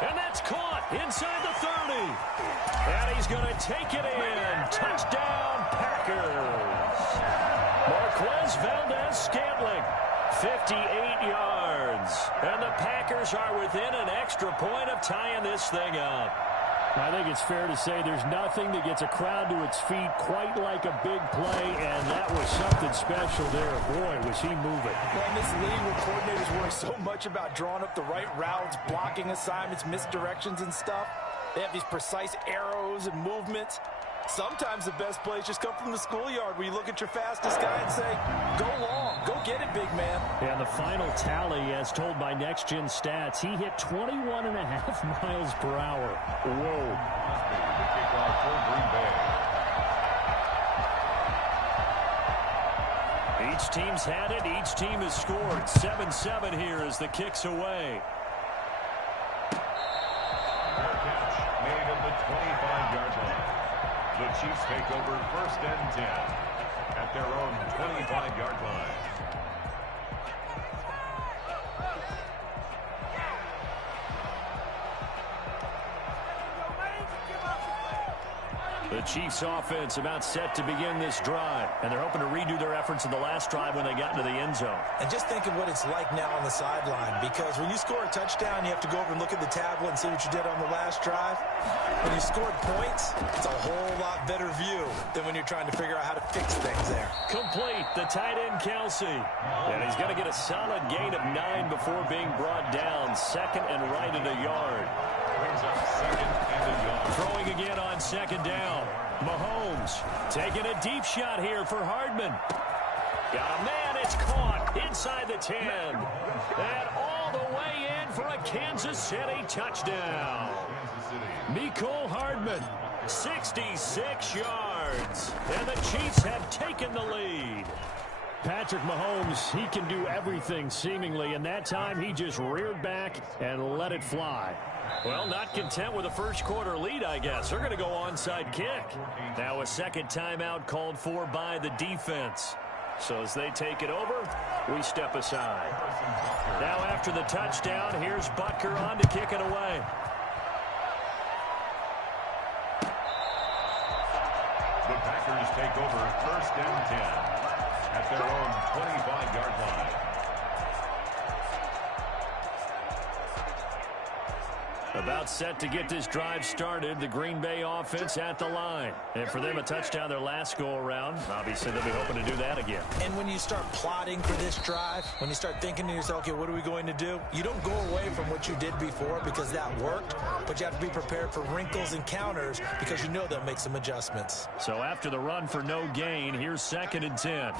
And that's caught inside the 30. And he's going to take it in. Touchdown, Packers. Marquez Valdez-Scantling, 58 yards. And the Packers are within an extra point of tying this thing up. I think it's fair to say there's nothing that gets a crowd to its feet quite like a big play, and that was something special there. Boy, was he moving. Well, in this league where coordinators worry so much about drawing up the right routes, blocking assignments, misdirections and stuff, they have these precise arrows and movements. Sometimes the best plays just come from the schoolyard where you look at your fastest guy and say, go long, go get it, big man. And the final tally, as told by Next Gen Stats, he hit 21.5 miles per hour. Whoa. The kickoff for Green Bay. Each team's had it. Each team has scored. 7-7 here as the kick's away. Fair catch made at the 25-yard line. The Chiefs take over 1st and 10 at their own 25-yard line. The Chiefs offense about set to begin this drive, and they're hoping to redo their efforts in the last drive when they got into the end zone. And just think of what it's like now on the sideline, because when you score a touchdown, you have to go over and look at the tablet and see what you did on the last drive. When you scored points, it's a whole lot better view than when you're trying to figure out how to fix things there. Complete, the tight end Kelsey. And he's going to get a solid gain of 9 before being brought down. 2nd and right at a yard. Brings up 2nd and a yard. Throwing again on 2nd down. Mahomes taking a deep shot here for Hardman. Got a man, it's caught inside the 10. And all the way in for a Kansas City touchdown. Mecole Hardman, 66 yards. And the Chiefs have taken the lead. Patrick Mahomes, he can do everything seemingly, and that time he just reared back and let it fly. Well, not content with a first quarter lead, I guess. They're going to go onside kick. Now a second timeout called for by the defense. So as they take it over, we step aside. Now after the touchdown, here's Butker on to kick it away. The Packers take over 1st and 10 at their own 25-yard line. About set to get this drive started. The Green Bay offense at the line. And for them, a touchdown their last go-around. Obviously, they'll be hoping to do that again. And when you start plotting for this drive, when you start thinking to yourself, okay, what are we going to do? You don't go away from what you did before because that worked, but you have to be prepared for wrinkles and counters because you know they'll make some adjustments. So after the run for no gain, here's 2nd and 10.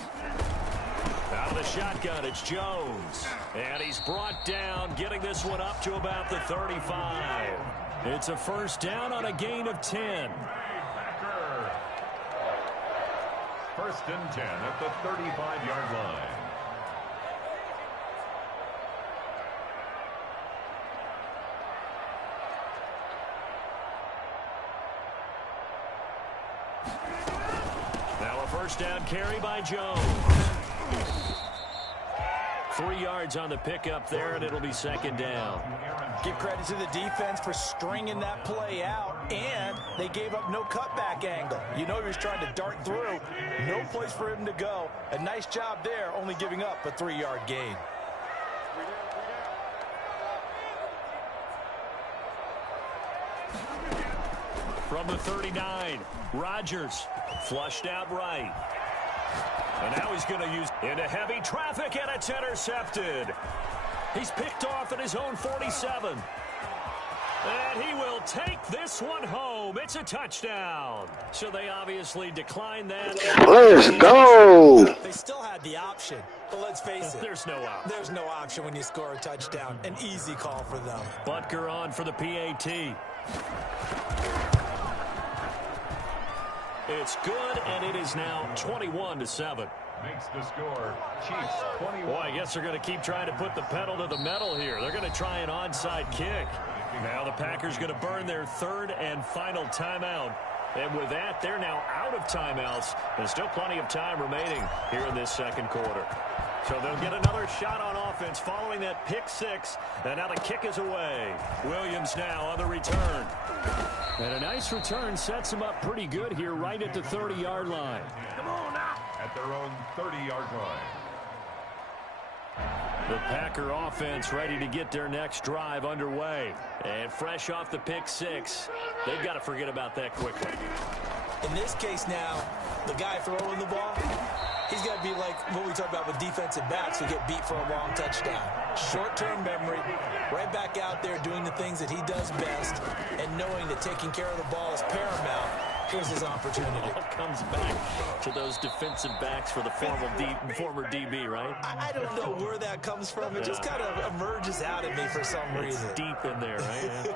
Out of the shotgun, it's Jones. And he's brought down, getting this one up to about the 35. It's a first down on a gain of 10. 1st and 10 at the 35-yard line. Now a first down carry by Jones. 3 yards on the pickup there, and it'll be 2nd down. Give credit to the defense for stringing that play out, and they gave up no cutback angle. You know he was trying to dart through. No place for him to go. A nice job there, only giving up a 3-yard gain. From the 39, Rodgers flushed out right. And now he's going to use into heavy traffic, and it's intercepted. He's picked off at his own 47. And he will take this one home. It's a touchdown. So they obviously declined that. Let's go. They still had the option, but let's face it. There's no option. There's no option when you score a touchdown. An easy call for them. Butker on for the PAT. It's good, and it is now 21-7. Makes the score Chiefs 21. Boy, I guess they're going to keep trying to put the pedal to the metal here. They're going to try an onside kick. Now the Packers going to burn their 3rd and final timeout. And with that, they're now out of timeouts. There's still plenty of time remaining here in this 2nd quarter. So they'll get another shot on offense following that pick 6. And now the kick is away. Williams now on the return. And a nice return sets him up pretty good here right at the 30-yard line. Come on now. At their own 30-yard line. The Packer offense ready to get their next drive underway. And fresh off the pick six, they've got to forget about that quickly. In this case now, the guy throwing the ball, he's got to be like what we talk about with defensive backs who get beat for a long touchdown. Short-term memory, right back out there doing the things that he does best, and knowing that taking care of the ball is paramount. Here's his opportunity. It all comes back to those defensive backs for the former DB, right? I don't know where that comes from. It just kind of emerges out of me for some reason. It's deep in there, right?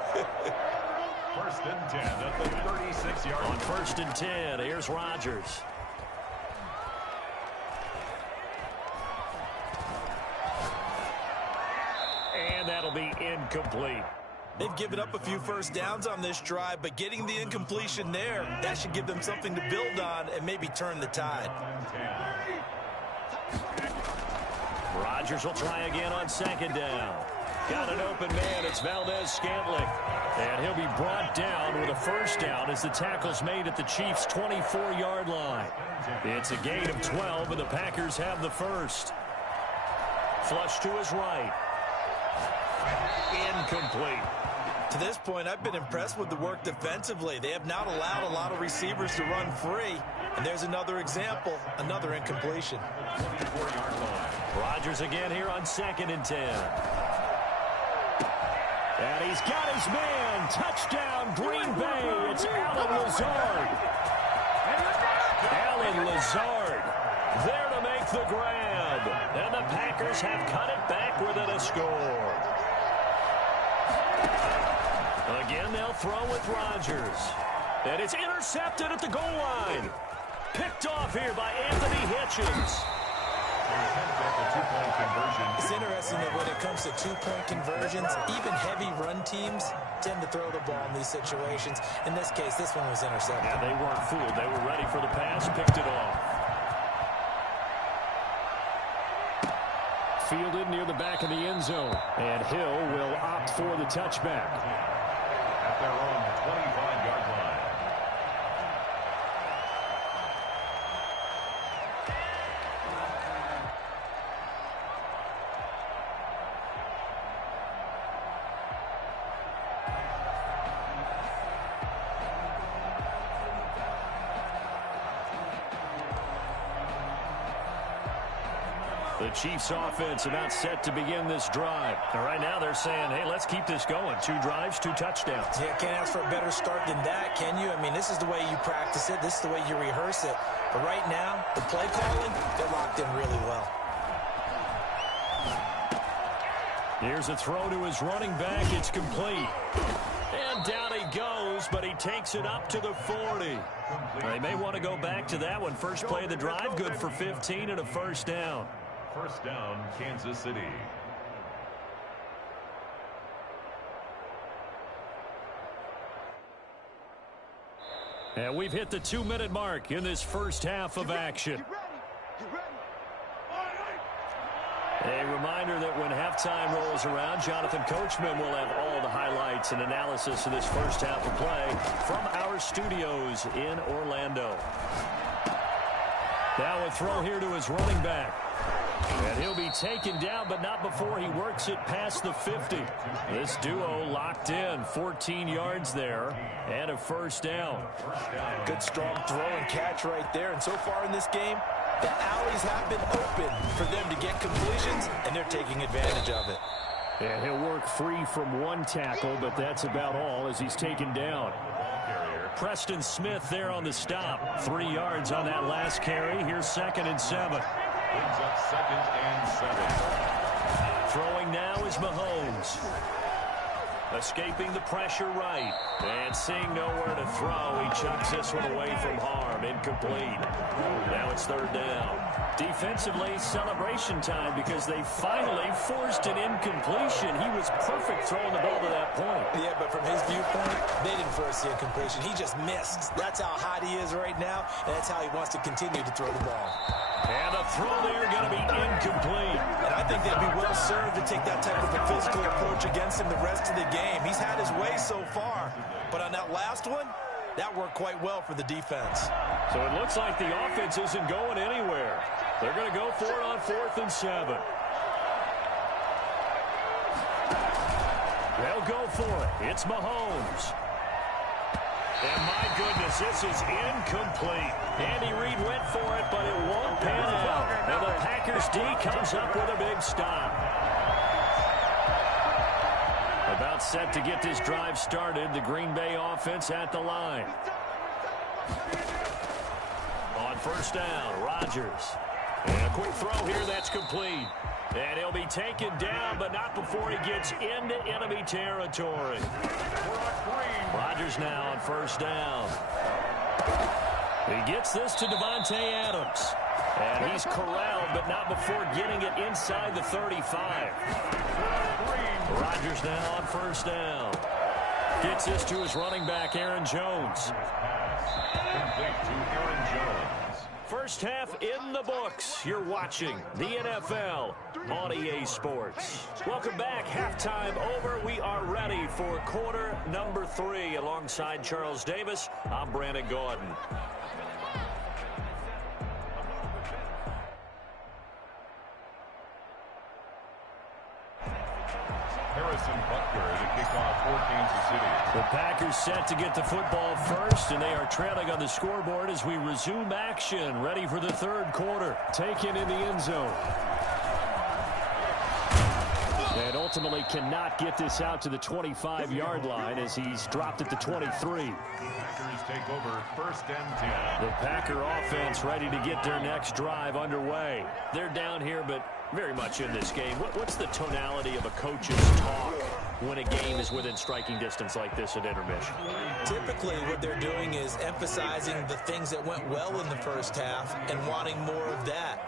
First and 10 at the 36-yard line. On first and 10, here's Rodgers. And that'll be incomplete. They've given up a few first downs on this drive, but getting the incompletion there, that should give them something to build on and maybe turn the tide. Rodgers will try again on second down. Got an open man. It's Valdez-Scantling. And he'll be brought down with a first down as the tackle's made at the Chiefs' 24-yard line. It's a gain of 12, and the Packers have the first. Flush to his right. Incomplete. To this point, I've been impressed with the work defensively. They have not allowed a lot of receivers to run free. And there's another example, another incompletion. 24-yard line. Rodgers again here on second and 10. And he's got his man. Touchdown, Green Bay. It's Allen Lazard. Allen Lazard there to make the grab. And the Packers have cut it back within a score. Again, they'll throw with Rodgers. And it's intercepted at the goal line. Picked off here by Anthony Hitchens. It's interesting that when it comes to two-point conversions, even heavy run teams tend to throw the ball in these situations. In this case, this one was intercepted. Yeah, they weren't fooled. They were ready for the pass, picked it off. Fielded near the back of the end zone. And Hill will opt for the touchback. At their own 25-yard line. The Chiefs offense about set to begin this drive. And right now they're saying, hey, let's keep this going. 2 drives, 2 touchdowns. Yeah, can't ask for a better start than that, can you? I mean, this is the way you practice it. This is the way you rehearse it. But right now, the play calling, they're locked in really well. Here's a throw to his running back. It's complete. And down he goes, but he takes it up to the 40. They may want to go back to that one. First play of the drive, good for 15 and a first down. First down, Kansas City. And we've hit the 2-minute mark in this first half of action. A reminder that when halftime rolls around, Jonathan Coachman will have all the highlights and analysis of this first half of play from our studios in Orlando. Now a throw here to his running back. And he'll be taken down, but not before he works it past the 50. This duo locked in, 14 yards there, and a first down. Good strong throw and catch right there. And so far in this game, the alleys have been open for them to get completions, and they're taking advantage of it. And he'll work free from one tackle, but that's about all as he's taken down. Preston Smith there on the stop. 3 yards on that last carry. Here's 2nd and 7. Brings up 2nd and 7. Throwing now is Mahomes. Escaping the pressure right. And seeing nowhere to throw, he chucks this one away from harm. Incomplete. Now it's 3rd down. Defensively, celebration time because they finally forced an incompletion. He was perfect throwing the ball to that point. Yeah, but from his viewpoint, they didn't force the incompletion. He just missed. That's how hot he is right now, and that's how he wants to continue to throw the ball. And a throw there going to be incomplete. And I think they'd be well served to take that type of a physical approach against him the rest of the game. He's had his way so far, but on that last one, that worked quite well for the defense. So it looks like the offense isn't going anywhere. They're going to go for it on 4th and 7. They'll go for it. It's Mahomes. And my goodness, this is incomplete. Andy Reid went for it, but it won't pan out. And the Packers D comes up with a big stop. About set to get this drive started. The Green Bay offense at the line. On first down, Rodgers. And a quick throw here that's complete. And he'll be taken down, but not before he gets into enemy territory. Rodgers now on first down. He gets this to Davante Adams. And he's corralled, but not before getting it inside the 35. Rodgers now on first down. Gets this to his running back, Aaron Jones. Complete to Aaron Jones. First half in the books. You're watching the NFL on EA Sports. Welcome back. Halftime over. We are ready for quarter number 3. Alongside Charles Davis, I'm Brandon Gordon. Harrison Butker to kick off for Kansas City. The Packers set to get the football first, and they are trailing on the scoreboard as we resume action, ready for the third quarter. Taken in the end zone. And ultimately cannot get this out to the 25-yard line as he's dropped at the 23. Packers take over first and 10. The Packer offense ready to get their next drive underway. They're down here, but very much in this game. What's the tonality of a coach's talk when a game is within striking distance like this at intermission? Typically, what they're doing is emphasizing the things that went well in the first half and wanting more of that.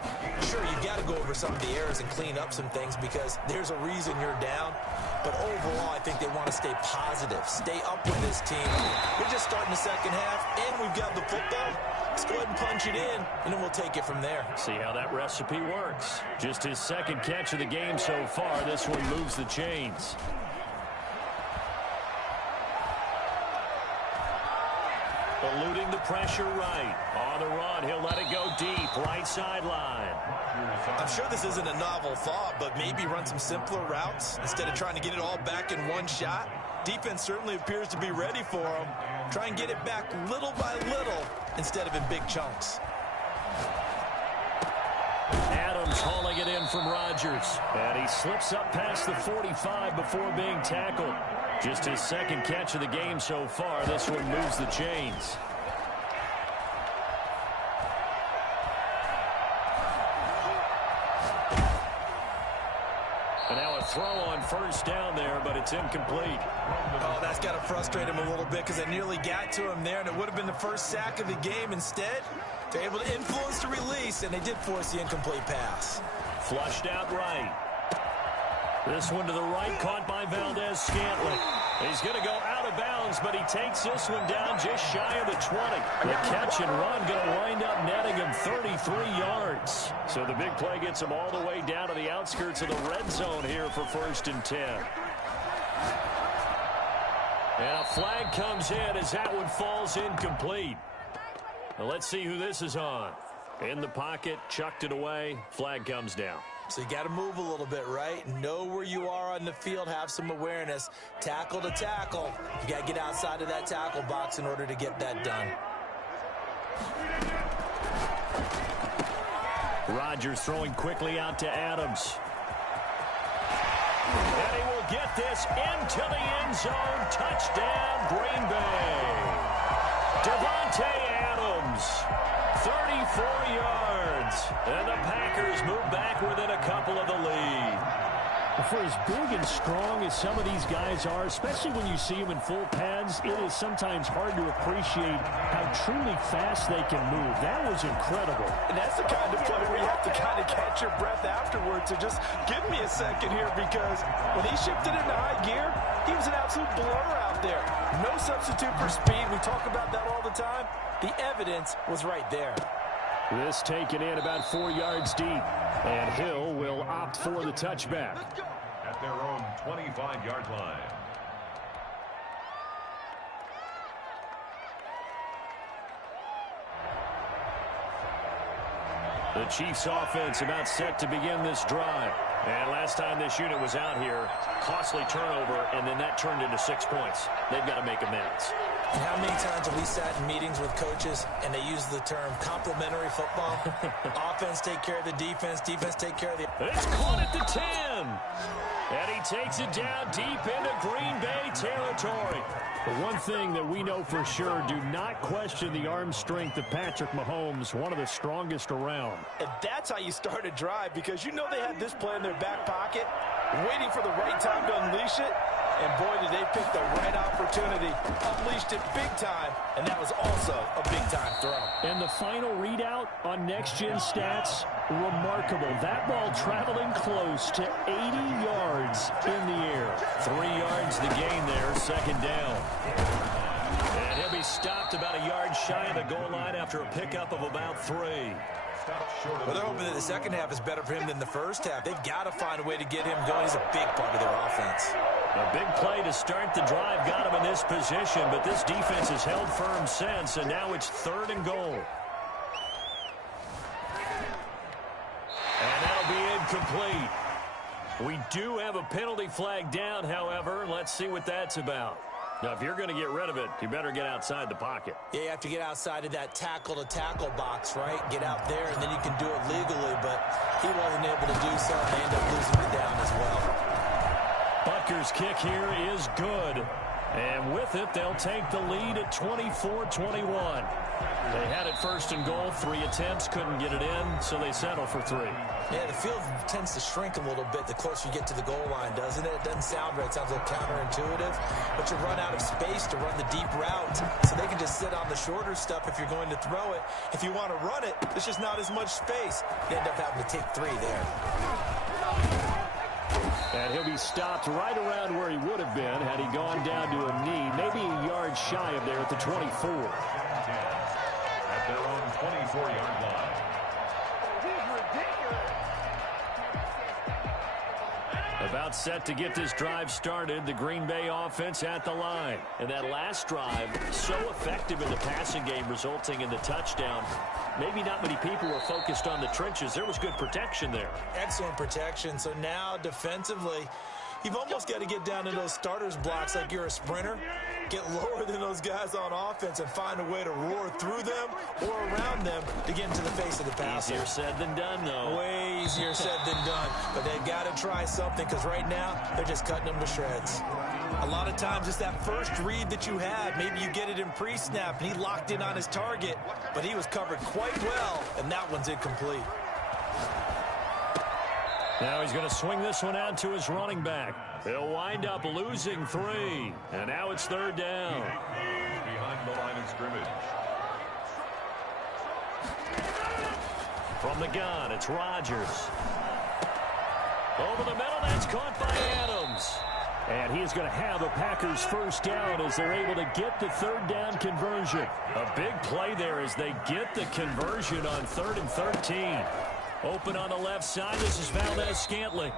Sure, you've got to go over some of the errors and clean up some things because there's a reason you're down. But overall, I think they want to stay positive, stay up with this team. We're just starting the second half, and we've got the football. Let's go ahead and punch it in, and then we'll take it from there. See how that recipe works. Just his second catch of the game so far. This one moves the chains. Eluding the pressure right. On the run, he'll let it go deep. Right sideline. I'm sure this isn't a novel thought, but maybe run some simpler routes instead of trying to get it all back in one shot. Defense certainly appears to be ready for him. Try and get it back little by little instead of in big chunks. Adams hauling it in from Rodgers. And he slips up past the 45 before being tackled. Just his second catch of the game so far. This one moves the chains. And now a throw on first down there, but it's incomplete. Oh, that's got to frustrate him a little bit because they nearly got to him there, and it would have been the first sack of the game. Instead, they're able to influence the release, and they did force the incomplete pass. Flushed out right. This one to the right, caught by Valdez-Scantling. He's going to go out of bounds, but he takes this one down just shy of the 20. The catch and run going to wind up netting him 33 yards. So the big play gets him all the way down to the outskirts of the red zone here for first and 10. And a flag comes in as that one falls incomplete. Now let's see who this is on. In the pocket, chucked it away, flag comes down. So you got to move a little bit, right? Know where you are on the field, have some awareness. Tackle to tackle. You got to get outside of that tackle box in order to get that done. Rodgers throwing quickly out to Adams. And he will get this into the end zone. Touchdown, Green Bay. Davante Adams, 34 yards. And the Packers move back within a couple of the lead. For as big and strong as some of these guys are, especially when you see them in full pads, it is sometimes hard to appreciate how truly fast they can move. That was incredible. And that's the kind of play where you have to kind of catch your breath afterwards. So just give me a second here, because when he shifted into high gear, he was an absolute blur out there. No substitute for speed. We talk about that all the time. The evidence was right there. This taken in about 4 yards deep. And Hill will opt for the touchback. At their own 25-yard line. The Chiefs offense about set to begin this drive. And last time this unit was out here, costly turnover, and then that turned into 6 points. They've got to make amends. And how many times have we sat in meetings with coaches and they use the term complementary football? Offense take care of the defense, defense take care of the... It's caught at the 10. And he takes it down deep into Green Bay territory. But one thing that we know for sure, do not question the arm strength of Patrick Mahomes, one of the strongest around. And that's how you start a drive, because you know they had this play in their back pocket, waiting for the right time to unleash it. And boy, did they pick the right opportunity. Unleashed it big time, and that was also a big-time throw. And the final readout on next-gen stats, remarkable. That ball traveling close to 80 yards in the air. 3 yards the gain there, second down. And he'll be stopped about a yard shy of the goal line after a pickup of about 3. Well, they're hoping that the second half is better for him than the first half. They've got to find a way to get him going. He's a big part of their offense. A big play to start the drive got him in this position, but this defense has held firm since, and now it's 3rd and goal. And that'll be incomplete. We do have a penalty flag down, however. Let's see what that's about. Now, if you're going to get rid of it, you better get outside the pocket. Yeah, you have to get outside of that tackle-to-tackle box, right? Get out there, and then you can do it legally, but he wasn't able to do so, and they end up losing the down as well. Butker's kick here is good. And with it, they'll take the lead at 24-21. They had it 1st and goal, 3 attempts, couldn't get it in, so they settle for 3. Yeah, the field tends to shrink a little bit the closer you get to the goal line, doesn't it? It doesn't sound right. It sounds a little counterintuitive, but you run out of space to run the deep route, so they can just sit on the shorter stuff if you're going to throw it. If you want to run it, there's just not as much space. You end up having to take 3 there. And he'll be stopped right around where he would have been had he gone down to a knee, maybe a yard shy of there at the 24. At their own 24-yard line. About set to get this drive started, the Green Bay offense at the line. And that last drive, so effective in the passing game, resulting in the touchdown. Maybe not many people were focused on the trenches. There was good protection there. Excellent protection. So now defensively, you've almost got to get down to those starters blocks like you're a sprinter. Get lower than those guys on offense and find a way to roar through them or around them to get into the face of the passer. Easier said than done, though. Way easier said than done. But they've got to try something, because right now they're just cutting them to shreds. A lot of times it's that first read that you had. Maybe you get it in pre-snap, and he locked in on his target, but he was covered quite well, and that one's incomplete. Now he's going to swing this one out to his running back. He'll wind up losing 3. And now it's 3rd down. Behind the line of scrimmage. From the gun, it's Rodgers. Over the middle, that's caught by Adams. And he is going to have a Packers 1st down as they're able to get the 3rd down conversion. A big play there as they get the conversion on 3rd and 13. Open on the left side, this is Valdez-Scantling.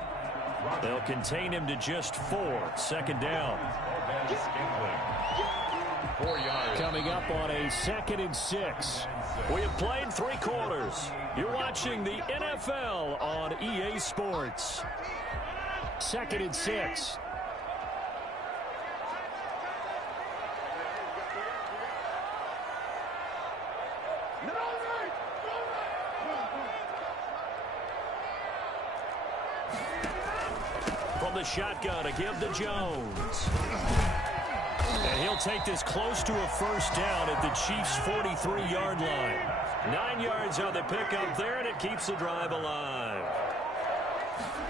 They'll contain him to just 4. 2nd down. 4 yards. Coming up on a 2nd and 6. We have played 3 quarters. You're watching the NFL on EA Sports. 2nd and 6. From the shotgun to give to Jones. And he'll take this close to a 1st down at the Chiefs' 43-yard line. 9 yards on the pickup there, and it keeps the drive alive.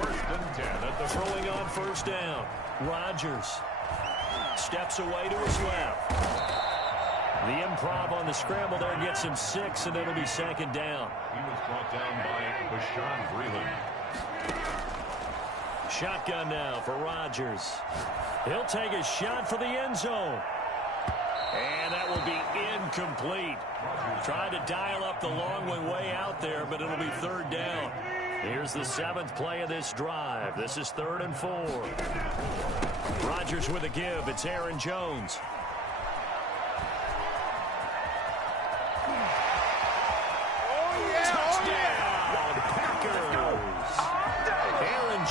1st and 10 at the throwing on 1st down. Rodgers steps away to his left. The improv on the scramble there gets him 6, and it'll be 2nd down. He was brought down by Bashaud Breeland. Shotgun now for Rodgers. He'll take a shot for the end zone. And that will be incomplete. Tried to dial up the long way out there, but it'll be 3rd down. Here's the 7th play of this drive. This is 3rd and 4. Rodgers with a give. It's Aaron Jones.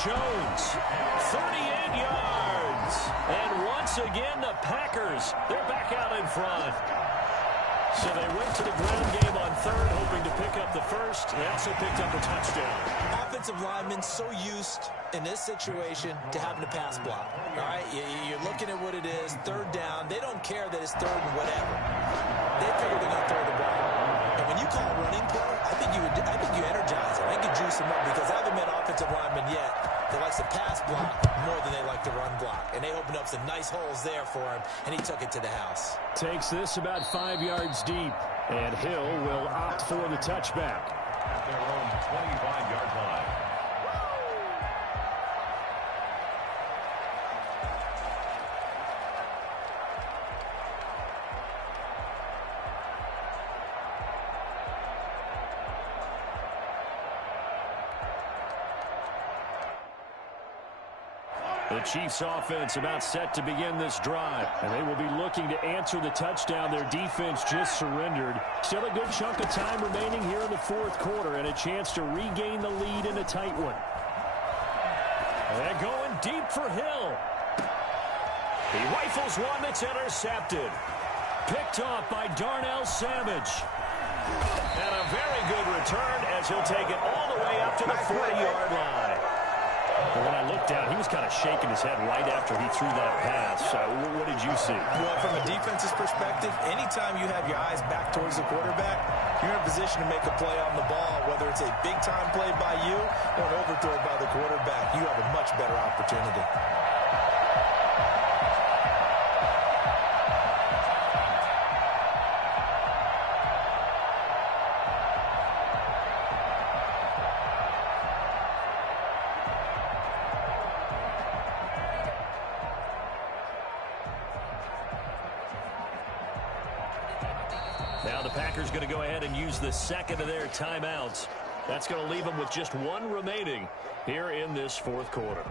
Jones. 38 yards. And once again, the Packers, they're back out in front. So they went to the ground game on third, hoping to pick up the first. They also picked up a touchdown. Offensive linemen so used in this situation to having to pass block. All right, you're looking at what it is, third down. They don't care that it's third and whatever. They figure they're going to throw the ball. And when you call running play, I think you energize it. I think you juice them up because I haven't met offensive linemen yet that likes to pass block more than they like to run block. And they opened up some nice holes there for him, and he took it to the house. Takes this about 5 yards deep, and Hill will opt for the touchback. At their own 25-yard line. The Chiefs offense about set to begin this drive, and they will be looking to answer the touchdown their defense just surrendered. Still a good chunk of time remaining here in the fourth quarter and a chance to regain the lead in a tight one. And going deep for Hill. He rifles one that's intercepted. Picked off by Darnell Savage. And a very good return as he'll take it all the way up to the 40-yard line. But when I looked down, he was kind of shaking his head right after he threw that pass. So what did you see? Well, from a defense's perspective, anytime you have your eyes back towards the quarterback, you're in a position to make a play on the ball, whether it's a big-time play by you or an overthrow by the quarterback. You have a much better opportunity. Now the Packers going to go ahead and use the second of their timeouts. That's going to leave them with just one remaining here in this fourth quarter.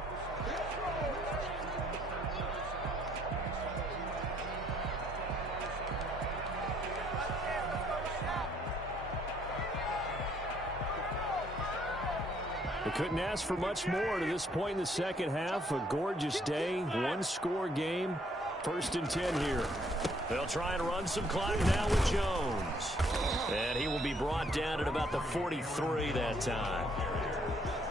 They couldn't ask for much more to this point in the second half. A gorgeous day, one-score game. 1st and 10 here. They'll try and run some clock now with Jones. And he will be brought down at about the 43 that time.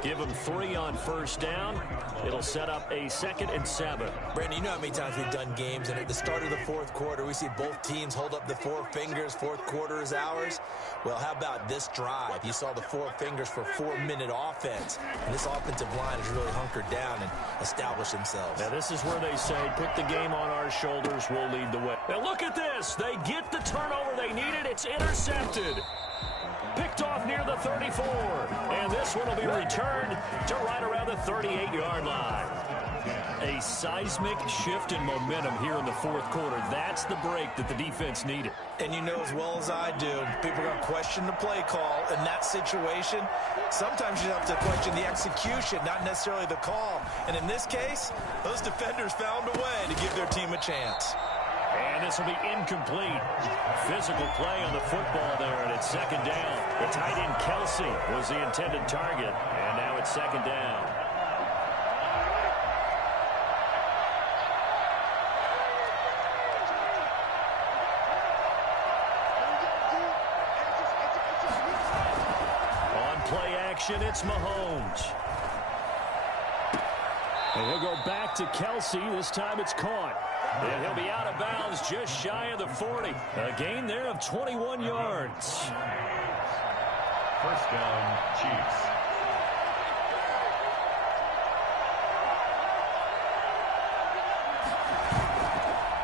Give him 3 on first down. It'll set up a 2nd and 7. Brandon, you know how many times we've done games, and at the start of the fourth quarter, we see both teams hold up the 4 fingers, fourth quarter is ours. Well, how about this drive? You saw the 4 fingers for 4-minute offense, and this offensive line has really hunkered down and established themselves. Now, this is where they say, put the game on our shoulders, we'll lead the way. Now, look at this. They get the turnover they needed. It's intercepted. Picked off near the 34. And this one will be returned to right around the 38-yard line. A seismic shift in momentum here in the fourth quarter. That's the break that the defense needed. And you know as well as I do, people are going to question the play call in that situation. Sometimes you have to question the execution, not necessarily the call. And in this case, those defenders found a way to give their team a chance. And this will be incomplete. Physical play on the football there, and it's 2nd down. The tight end Kelsey was the intended target, and now it's 2nd down. On play action, it's Mahomes. And he'll go back to Kelsey. This time it's caught. And he'll be out of bounds just shy of the 40. A gain there of 21 yards. 1st down, Chiefs.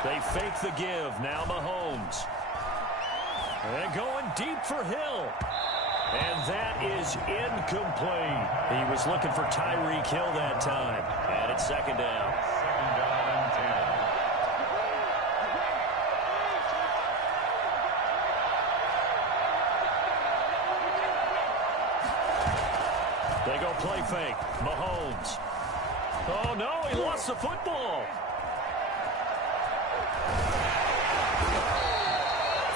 They fake the give. Now Mahomes. And going deep for Hill. And that is incomplete. He was looking for Tyreek Hill that time. And it's 2nd down. 2nd down and 10. They go play fake. Mahomes. Oh, no, he lost the football.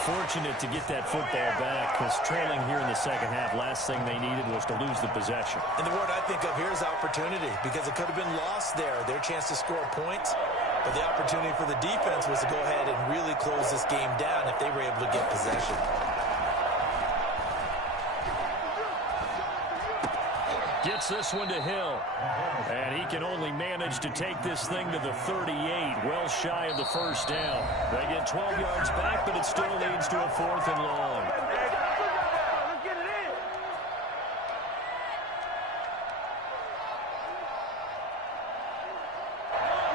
fortunate to get that football back because trailing here in the second half, last thing they needed was to lose the possession. And the word I think of here is opportunity because it could have been lost there. Their chance to score points. But the opportunity for the defense was to go ahead and really close this game down if they were able to get possession. Gets this one to Hill. And he can only manage to take this thing to the 38, well shy of the first down. They get 12 yards back, but it still leads to a 4th and long.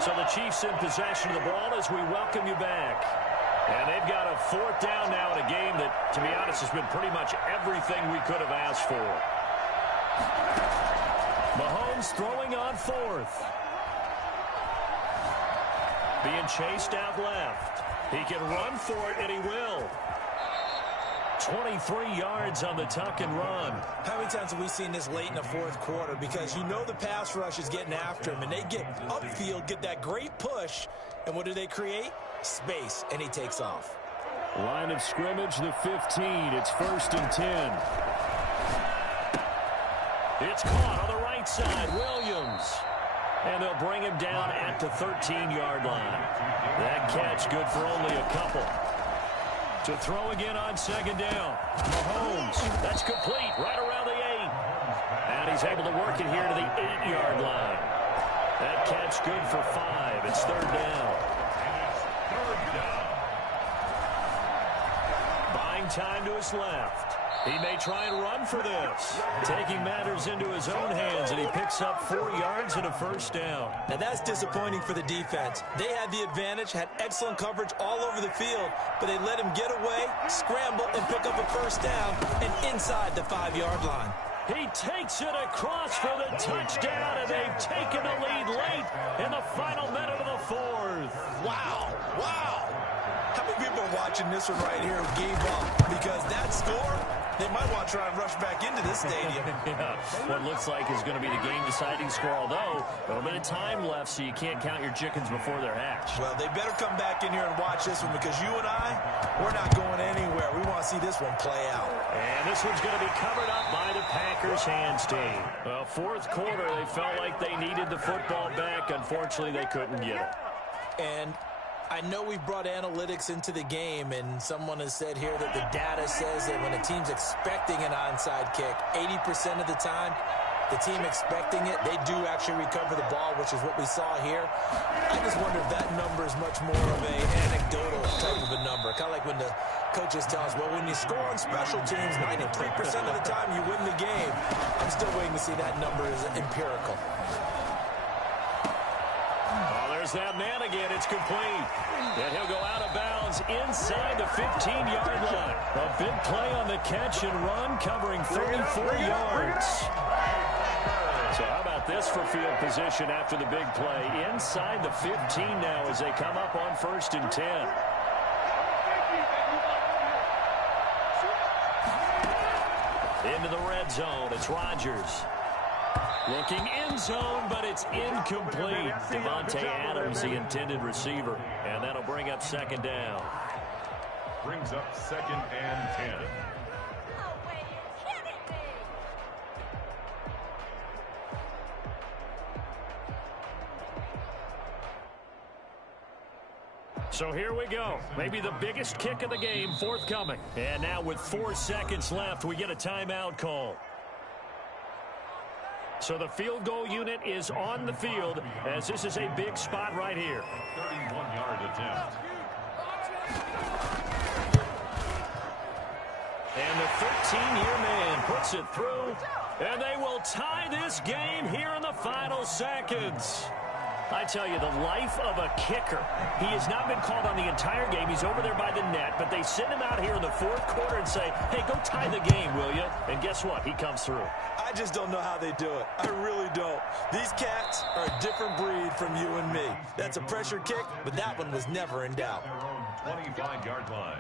So the Chiefs in possession of the ball as we welcome you back. And they've got a 4th down now in a game that, to be honest, has been pretty much everything we could have asked for. Mahomes throwing on 4th. Being chased out left. He can run for it, and he will. 23 yards on the tuck and run. How many times have we seen this late in the fourth quarter? Because you know the pass rush is getting after him, and they get upfield, get that great push, and what do they create? Space, and he takes off. Line of scrimmage, the 15. It's 1st and 10. It's caught on the right side. Williams. And they'll bring him down at the 13-yard line. That catch good for only a couple. To throw again on 2nd down. Mahomes. That's complete right around the 8. And he's able to work it here to the 8-yard line. That catch good for 5. It's 3rd down. Buying time to his left. He may try and run for this. Taking matters into his own hands, and he picks up 4 yards and a 1st down. Now that's disappointing for the defense. They had the advantage, had excellent coverage all over the field, but they let him get away, scramble, and pick up a 1st down, and inside the 5-yard line. He takes it across for the touchdown, and they've taken the lead late in the final minute of the 4th. Wow, wow. How many people are watching this one right here who gave up? Because that score, they might want to try and rush back into this stadium. Yeah, what looks like is going to be the game-deciding score, although a little bit of time left, so you can't count your chickens before they're hatched. Well, they better come back in here and watch this one because you and I, we're not going anywhere. We want to see this one play out. And this one's going to be covered up by the Packers hands team. Well, 4th quarter, they felt like they needed the football back. Unfortunately, they couldn't get it. And I know we brought analytics into the game, and someone has said here that the data says that when a team's expecting an onside kick, 80% of the time, the team expecting it, they do actually recover the ball, which is what we saw here. I just wonder if that number is much more of an anecdotal type of a number. Kind of like when the coaches tell us, well, when you score on special teams, 93% of the time you win the game. I'm still waiting to see that number is empirical. There's that man again. It's complete. And he'll go out of bounds inside the 15-yard line. A big play on the catch and run, covering 34 yards. So how about this for field position after the big play? Inside the 15 now as they come up on 1st and 10. Into the red zone. It's Rodgers. Looking end zone, but it's incomplete. Devontae Adams, the intended receiver. And that'll bring up 2nd down. Brings up 2nd and 10. So here we go. Maybe the biggest kick of the game forthcoming. And now with 4 seconds left, we get a timeout call. So the field goal unit is on the field as this is a big spot right here. 31-yard attempt. And the 13-year man puts it through, and they will tie this game here in the final seconds. I tell you, the life of a kicker. He has not been called on the entire game. He's over there by the net, but they send him out here in the 4th quarter and say, hey, go tie the game, will you? And guess what? He comes through. I just don't know how they do it. I really don't. These cats are a different breed from you and me. That's a pressure kick, but that one was never in doubt. Their own 25-yard line.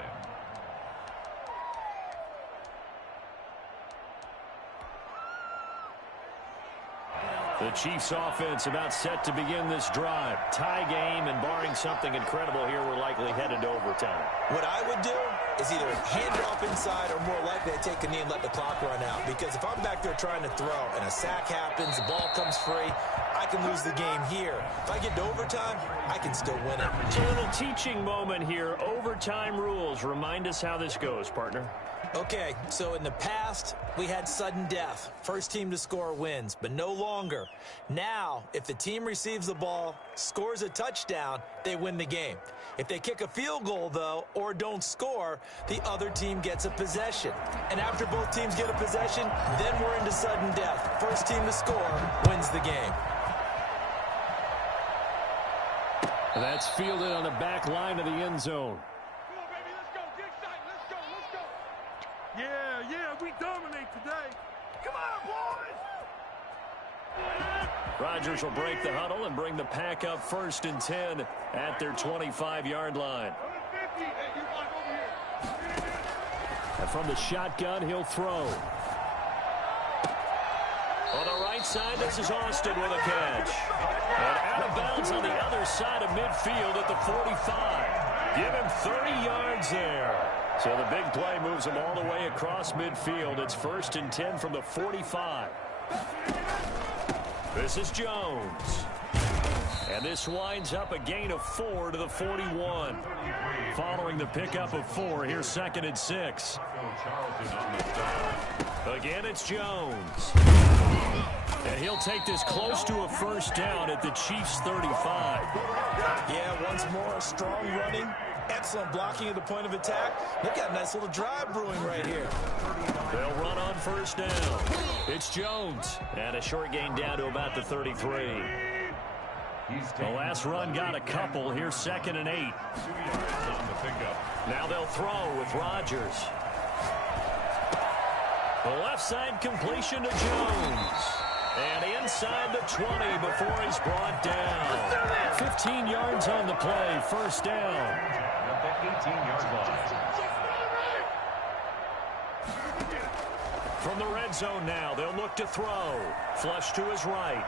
The Chiefs offense about set to begin this drive. Tie game, and barring something incredible here, we're likely headed to overtime. What I would do is either hand it off inside or more likely to take a knee and let the clock run out. Because if I'm back there trying to throw and a sack happens, the ball comes free, I can lose the game here. If I get to overtime, I can still win it. So a little teaching moment here. Overtime rules. Remind us how this goes, partner. Okay, so in the past, we had sudden death. First team to score wins, but no longer. Now, if the team receives the ball, scores a touchdown, they win the game. If they kick a field goal, though, or don't score, the other team gets a possession. And after both teams get a possession, then we're into sudden death. First team to score wins the game. That's fielded on the back line of the end zone. Yeah, we dominate today. Come on, boys! Rodgers will break the huddle and bring the pack up 1st and 10 at their 25-yard line. And from the shotgun, he'll throw. On the right side, this is Austin with a catch. And out of bounds on the other side of midfield at the 45. Give him 30 yards there. So the big play moves him all the way across midfield. It's 1st and 10 from the 45. This is Jones. And this winds up a gain of 4 to the 41. Following the pickup of 4, here's 2nd and 6. Again, it's Jones. And he'll take this close to a 1st down at the Chiefs' 35. Yeah, once more, strong running. Excellent blocking at the point of attack. Look at a nice little drive brewing right here. They'll run on 1st down. It's Jones. And a short gain down to about the 33. The last run got a couple. Here's 2nd and 8. Now they'll throw with Rodgers. The left side completion to Jones. And inside the 20 before he's brought down. 15 yards on the play. 1st down. At the 18-yard line. From the red zone now, they'll look to throw. Flush to his right.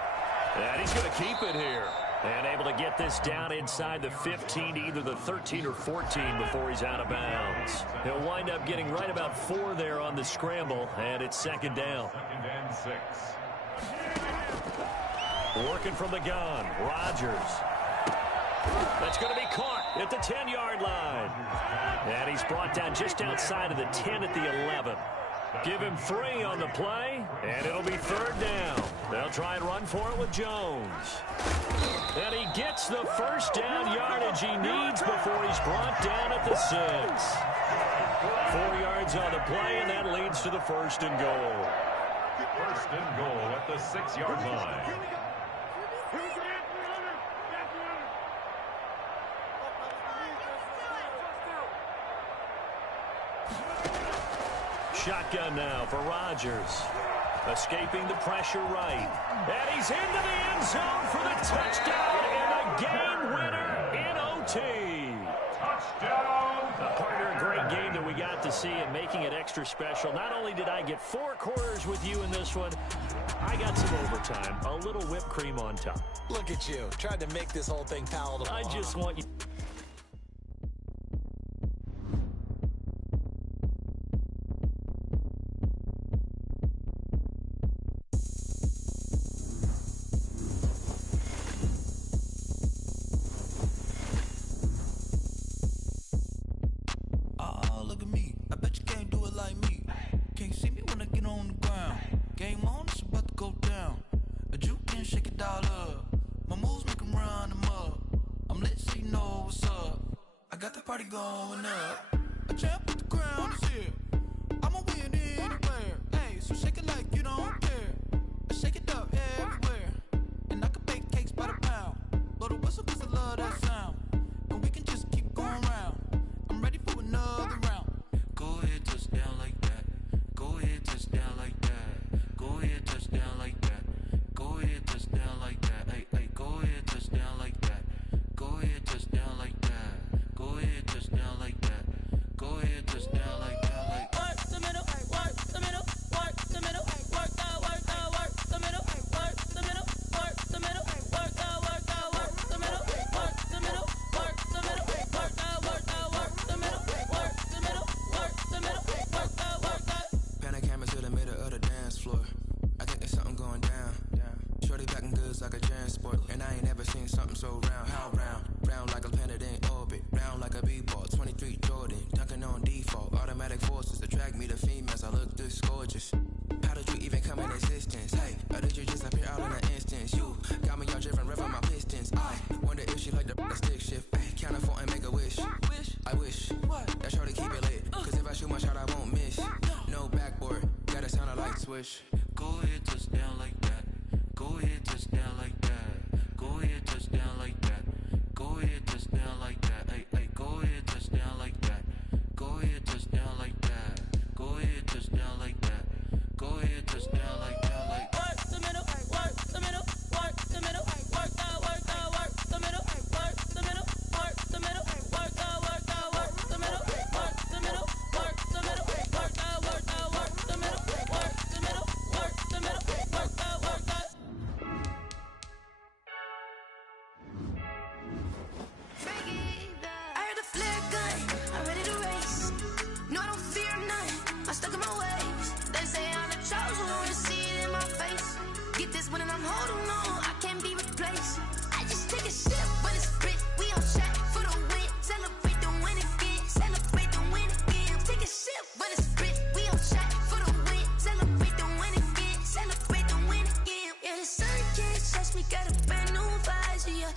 And he's going to keep it here. And able to get this down inside the 15, either the 13 or 14 before he's out of bounds. He'll wind up getting right about 4 there on the scramble, and it's 2nd down. 2nd and 6. Working from the gun, Rodgers. That's going to be caught at the 10-yard line. And he's brought down just outside of the 10 at the 11. Give him 3 on the play, and it'll be 3rd down. They'll try and run for it with Jones. And he gets the 1st down yardage he needs before he's brought down at the 6. 4 yards on the play, and that leads to the 1st and goal. 1st and goal at the 6-yard line. Shotgun now for Rodgers. Escaping the pressure right. And he's into the end zone for the touchdown and a game winner in OT. Touchdown! Partner, a great game that we got to see and making it extra special. Not only did I get 4 quarters with you in this one, I got some overtime. A little whipped cream on top. Look at you. Tried to make this whole thing palatable. I just want you... Party going up. A champ with the crown is here. I'ma win anywhere. Hey, so shake it like you don't care. I shake it up everywhere. And I can bake cakes by the pound. Blow the whistle 'cause I love that sound. And we can just keep going round. I'm ready for another round. Go ahead, touch down like that. Go ahead, touch down like that. Go ahead, touch down like that. Go ahead, touch down like that. Hey, hey, go ahead, touch down like that. Go ahead, touch down like that. Go ahead, touch down like that. Go ahead, Shorty packing goods like a transport, and I ain't never seen something so round. How round? Round like a planet in orbit, round like a b-ball. 23 Jordan, dunking on default. Automatic forces attract me to females. I look this gorgeous. How did you even come in existence? Hey, or did you just appear out in an instance? You got me all driven, revving my pistons. I wonder if she like the stick shift. Hey, count it 4 and make a wish. I wish that shorty keep it lit. Cause if I shoot my shot, I won't miss. No backboard, gotta sound like swish. Go ahead, touch down like that. Go ahead, touch down like that. Go ahead, touch down like that. Go ahead, touch down like that. Hey, hey, go ahead, touch down like that. Go ahead, touch down like that. Go ahead, touch down like that. Go ahead, touch down like that. Like work the middle, work the middle, work the middle, work the middle, work the middle, work the middle, work the middle, work the middle, work the middle, work the middle, work the middle, work the middle, work the middle, work the. I heard the flare gun, I'm ready to race. No, I don't fear none, I'm stuck in my ways. They say I'm the chosen one, to see it in my face. Get this one and I'm holding on, I can't be replaced. I just take a sip when it's split, we on track for the win. Celebrate the win again, celebrate the win again. Take a sip when it's split, we on track for the win. Celebrate the win again, celebrate the win again. Yeah, the sun can't touch me, got a brand new visor, yeah.